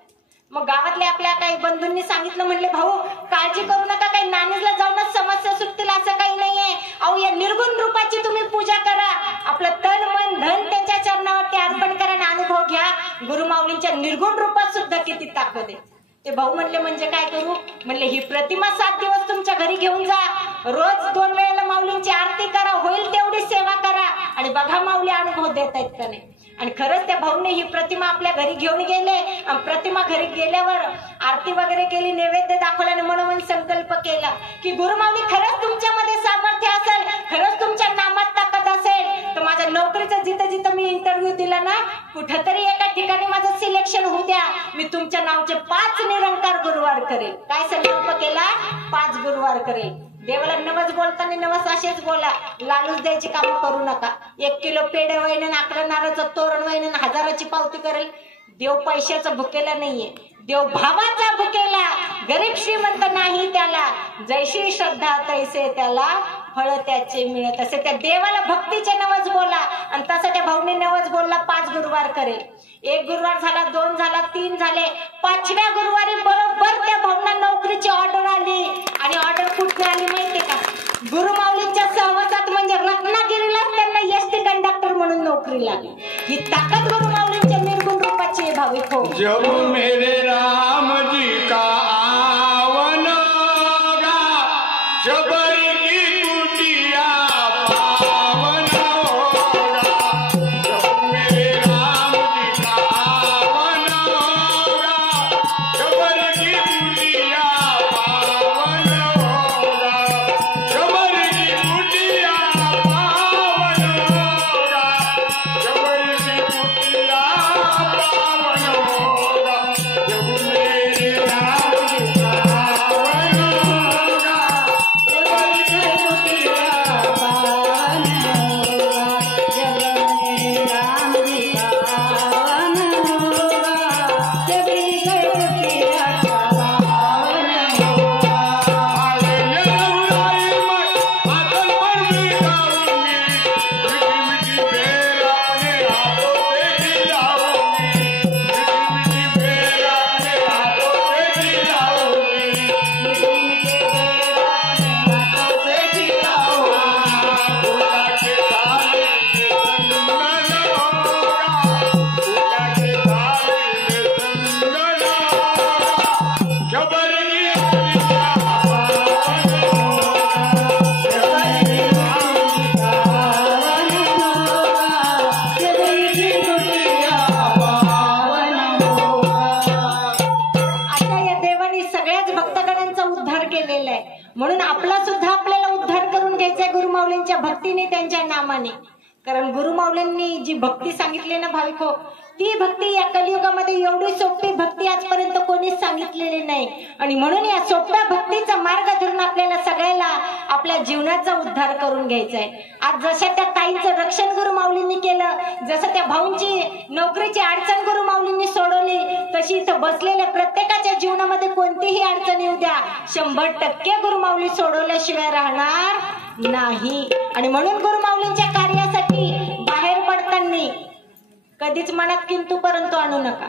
मग गावातल्या आपल्या काही बंधूंनी सांगितलं, म्हणले भाऊ काळजी करू नका, काही नानीजला जाऊनच समस्या सुटतील असं काही नाहीये. अहो या निर्गुण रूपाची तुम्ही पूजा करा, आपलं तन मन धन त्याच्या चरणावरती अर्पण करा आणि अनुभव घ्या, गुरुमाऊलींच्या निर्गुण रूपात सुद्धा किती ताकद आहे. ते भाऊ म्हणले म्हणजे काय करू? म्हणले ही प्रतिमा 7 दिवस तुमच्या घरी घेऊन जा, रोज 2 वेळेला माऊलींची आरती करा, होईल तेवढी सेवा करा आणि बघा माऊली अनुभव देत आहेत का नाही. आणि खरंच त्या भाऊने ही प्रतिमा आपल्या घरी घेऊन गेले आणि प्रतिमा घरी गेल्यावर आरती वगैरे केली, नैवेद्य दाखवला आणि मनोमन संकल्प केला की गुरुमाऊली खरंच तुमच्यामध्ये सामर्थ्य असेल, खरंच तुमच्या नामात ताकद असेल तर माझ्या नोकरीचं जिथं जिथं मी इंटरव्ह्यू दिला ना, कुठंतरी एका ठिकाणी माझं सिलेक्शन होऊ द्या, मी तुमच्या नावचे 5 निरंकार गुरुवार करेल. काय संकल्प केला? 5 गुरुवार करेल. देवाला नवस बोलताना नवस असेच बोला, लालूच द्यायची काम करू नका. 1 किलो पेढे वैन, 11 नारळाचं तोरण वैन, 1000ची पावती करेल. देव पैशाचा भुकेला नाहीये, देव भावाचा भुकेला, गरीब श्रीमंत नाही त्याला, जैशी श्रद्धा तैसे त्याला फळ त्याचे मिळत असे. त्या देवाला भक्तीचे नवस बोला आणि तसं त्या भाऊने नवस बोलला 5 गुरुवार करेल. 1 गुरुवार झाला, 2 झाला, 3 झाले, 5व्या गुरुवारी बरोबर त्या भाऊंना नोकरीची ऑर्डर आली. आणि ऑर्डर कुठे आली माहितीये का? गुरुमाऊलींच्या सहवासात, म्हणजे रत्नागिरीला त्यांना एसटी कंडक्टर म्हणून नोकरी लागली. ही ताकद गुरुमाऊलींच्या निर्गुण रूपाची आहे भाविको. जब मेरे राम जी का आवन होगा, शबर की कुटिया पावन होगा, जब मेरे राम जी का आवन होगा, शबर की कुटिया पावन होगा, गुरुमाऊलींच्या भक्तीने, त्यांच्या नामाने. कारण गुरुमाऊलींनी जी भक्ती सांगितली ना भाविक हो, ती भक्ती या कलियुगामध्ये एवढी सोपी भक्ती आजपर्यंत कोणीच सांगितलेली नाही. आणि म्हणून या सोप्या भक्तीचा मार्ग धरून आपल्याला सगळ्याला आपल्या जीवनाचा उद्धार करून घ्यायचा आहे. आज जशा त्या ताईंचं रक्षण गुरुमाऊलींनी केलं, जसं त्या भाऊंची नोकरीची अडचण गुरुमाऊलींनी सोडवली, तशी इथं बसलेल्या प्रत्येकाच्या जीवनामध्ये कोणतीही अडचण येऊ द्या, 100% गुरुमाऊली सोडवल्याशिवाय राहणार नाही. आणि म्हणून गुरुमाऊलींच्या कार्यासाठी बाहेर पडताना कधीच मनात किंतु परंतु आणू नका.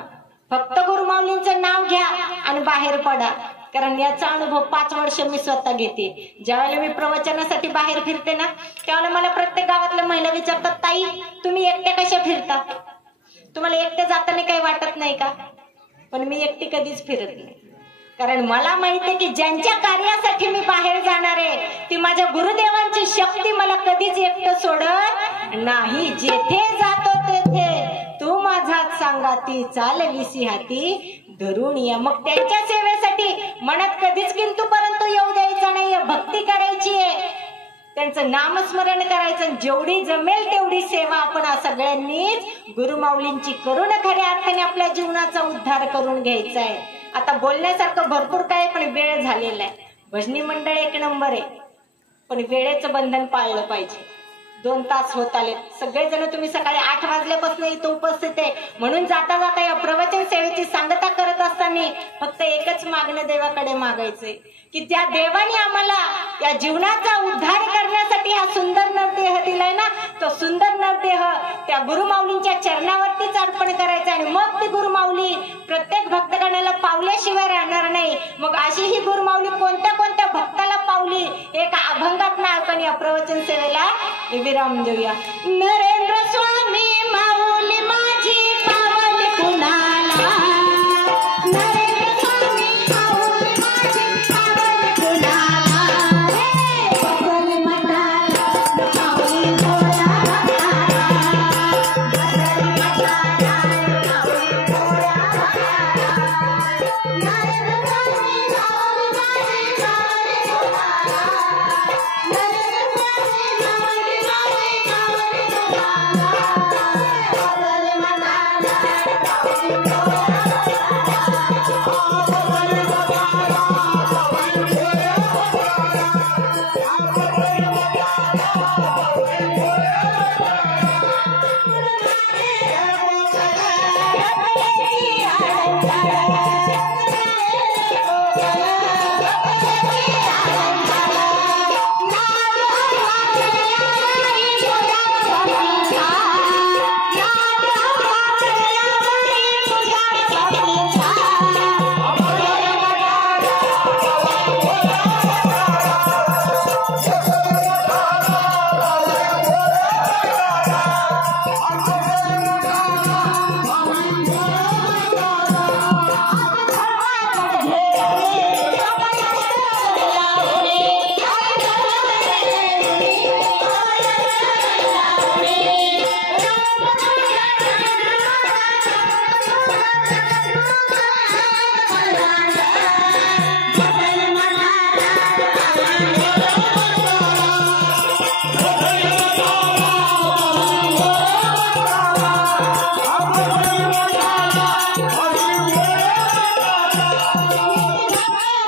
फक्त गुरुमाऊलींचं नाव घ्या आणि बाहेर पडा. कारण याचा अनुभव 5 वर्ष मी स्वतः घेते. ज्यावेळेला मी प्रवचनासाठी बाहेर फिरते ना, त्यावेळेला मला प्रत्येक गावातल्या महिला विचारतात, ताई तुम्ही एकट्या कशा फिरता, तुम्हाला एकट्या जाताना काही वाटत नाही का? पण मी एकटी कधीच फिरत नाही. कारण मला माहिती आहे की ज्यांच्या कार्यासाठी मी बाहेर जाणार आहे, ती माझ्या गुरुदेवांची शक्ती मला कधीच एकटं सोडत नाही. जेथे जातो तेथे तू माझा सांगाती, चालविसी हाती धरून या. मग त्यांच्या सेवेसाठी मनात कधीच किंतु परंतु येऊ द्यायचं नाहीये. भक्ती करायची आहे, त्यांचं नामस्मरण करायचं, जेवढी जमेल तेवढी सेवा आपण सगळ्यांनीच गुरुमाऊलींची करून खऱ्या अर्थाने आपल्या जीवनाचा उद्धार करून घ्यायचा आहे. आता बोलण्यासारखं भरपूर काय, पण वेळ झालेला आहे. भजनी मंडळ 1 नंबर आहे, पण वेळेचं बंधन पाळलं पाहिजे. 2 तास होत आले, सगळेजण तुम्ही सकाळी 8 वाजल्यापासून इथं उपस्थित आहे. म्हणून जाता जाता या प्रवचन सेवेची सांगता करत असताना फक्त एकच मागणं देवाकडे मागायचंय की त्या देवाने आम्हाला या जीवनाचा उद्धार करण्यासाठी हा सुंदर नरदेह दिलाय ना, तो सुंदर नरदेह त्या गुरुमाऊलींच्या चरणावरतीच अर्पण करायचा. आणि मग ती गुरुमाऊली प्रत्येक भक्तगणाला पावल्याशिवाय राहणार नाही. मग अशी ही गुरुमाऊली कोणत्या कोणत्या भक्ताला पावली, एक अभंगात ना आपण या प्रवचन सेवेला विराम देऊया. नरेंद्र स्वामी माऊली माझी पावली कुणाला, नरेंद्र स्वामी माऊली माझी पावली कुणाला, बदल मताला माऊली भोळा भक्ताला, बदल मताला माऊली भोळा भक्ताला, नरेंद्र स्वामी माऊली माझी पावली कुणाला, नरेंद्र स्वामी माऊली माझी पावली कुणाला, बदल मताला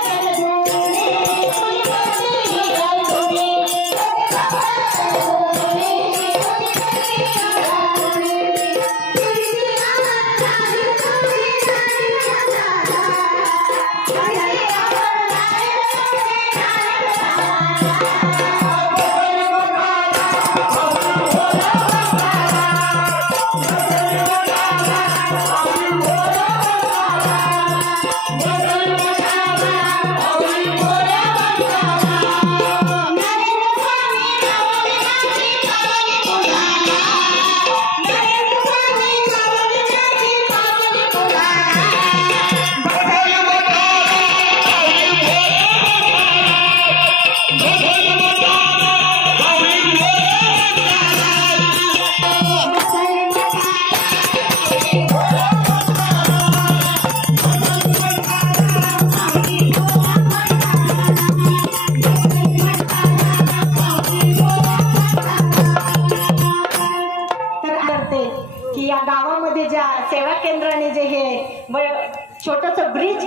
माऊली भोळा गावामध्ये ज्या सेवा केंद्राने जे हे छोटस ब्रिज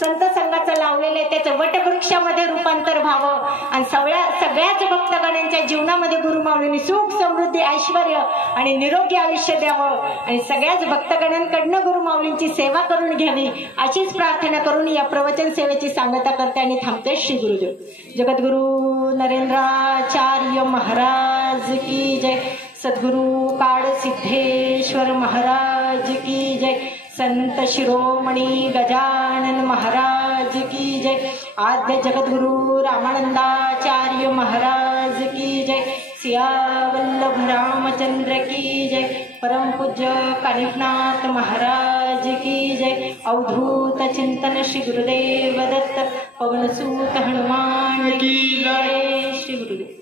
संत संघाचं लावलेलं आहे त्याचं वटवृक्षामध्ये रूपांतर व्हावं आणि सगळ्याच भक्तगणांच्या जीवनामध्ये गुरुमाऊलींनी सुख समृद्धी ऐश्वर आणि निरोगी आयुष्य द्यावं आणि सगळ्याच भक्तगणांकडनं गुरुमाऊलींची सेवा करून घ्यावी अशीच प्रार्थना करून या प्रवचन सेवेची सांगता करते आणि थांबते. श्री गुरुदेव. जगद्गुरु नरेंद्राचार्य महाराज की जय. सद्गुरु काळ सिद्धेश्वर महाराज की जय. संत शिरोमणी गजानन महाराज की जय. आद्य जगद्गुरु रामानंदाचार्य महाराज की जय. सियावल्लभ रामचंद्र की जय. परम पूज्य कानिफनाथ महाराज की जय. अवधूत चिंतन श्री गुरुदेव दत्त. पवनसूत हनुमान की जय. श्री गुरुदेव.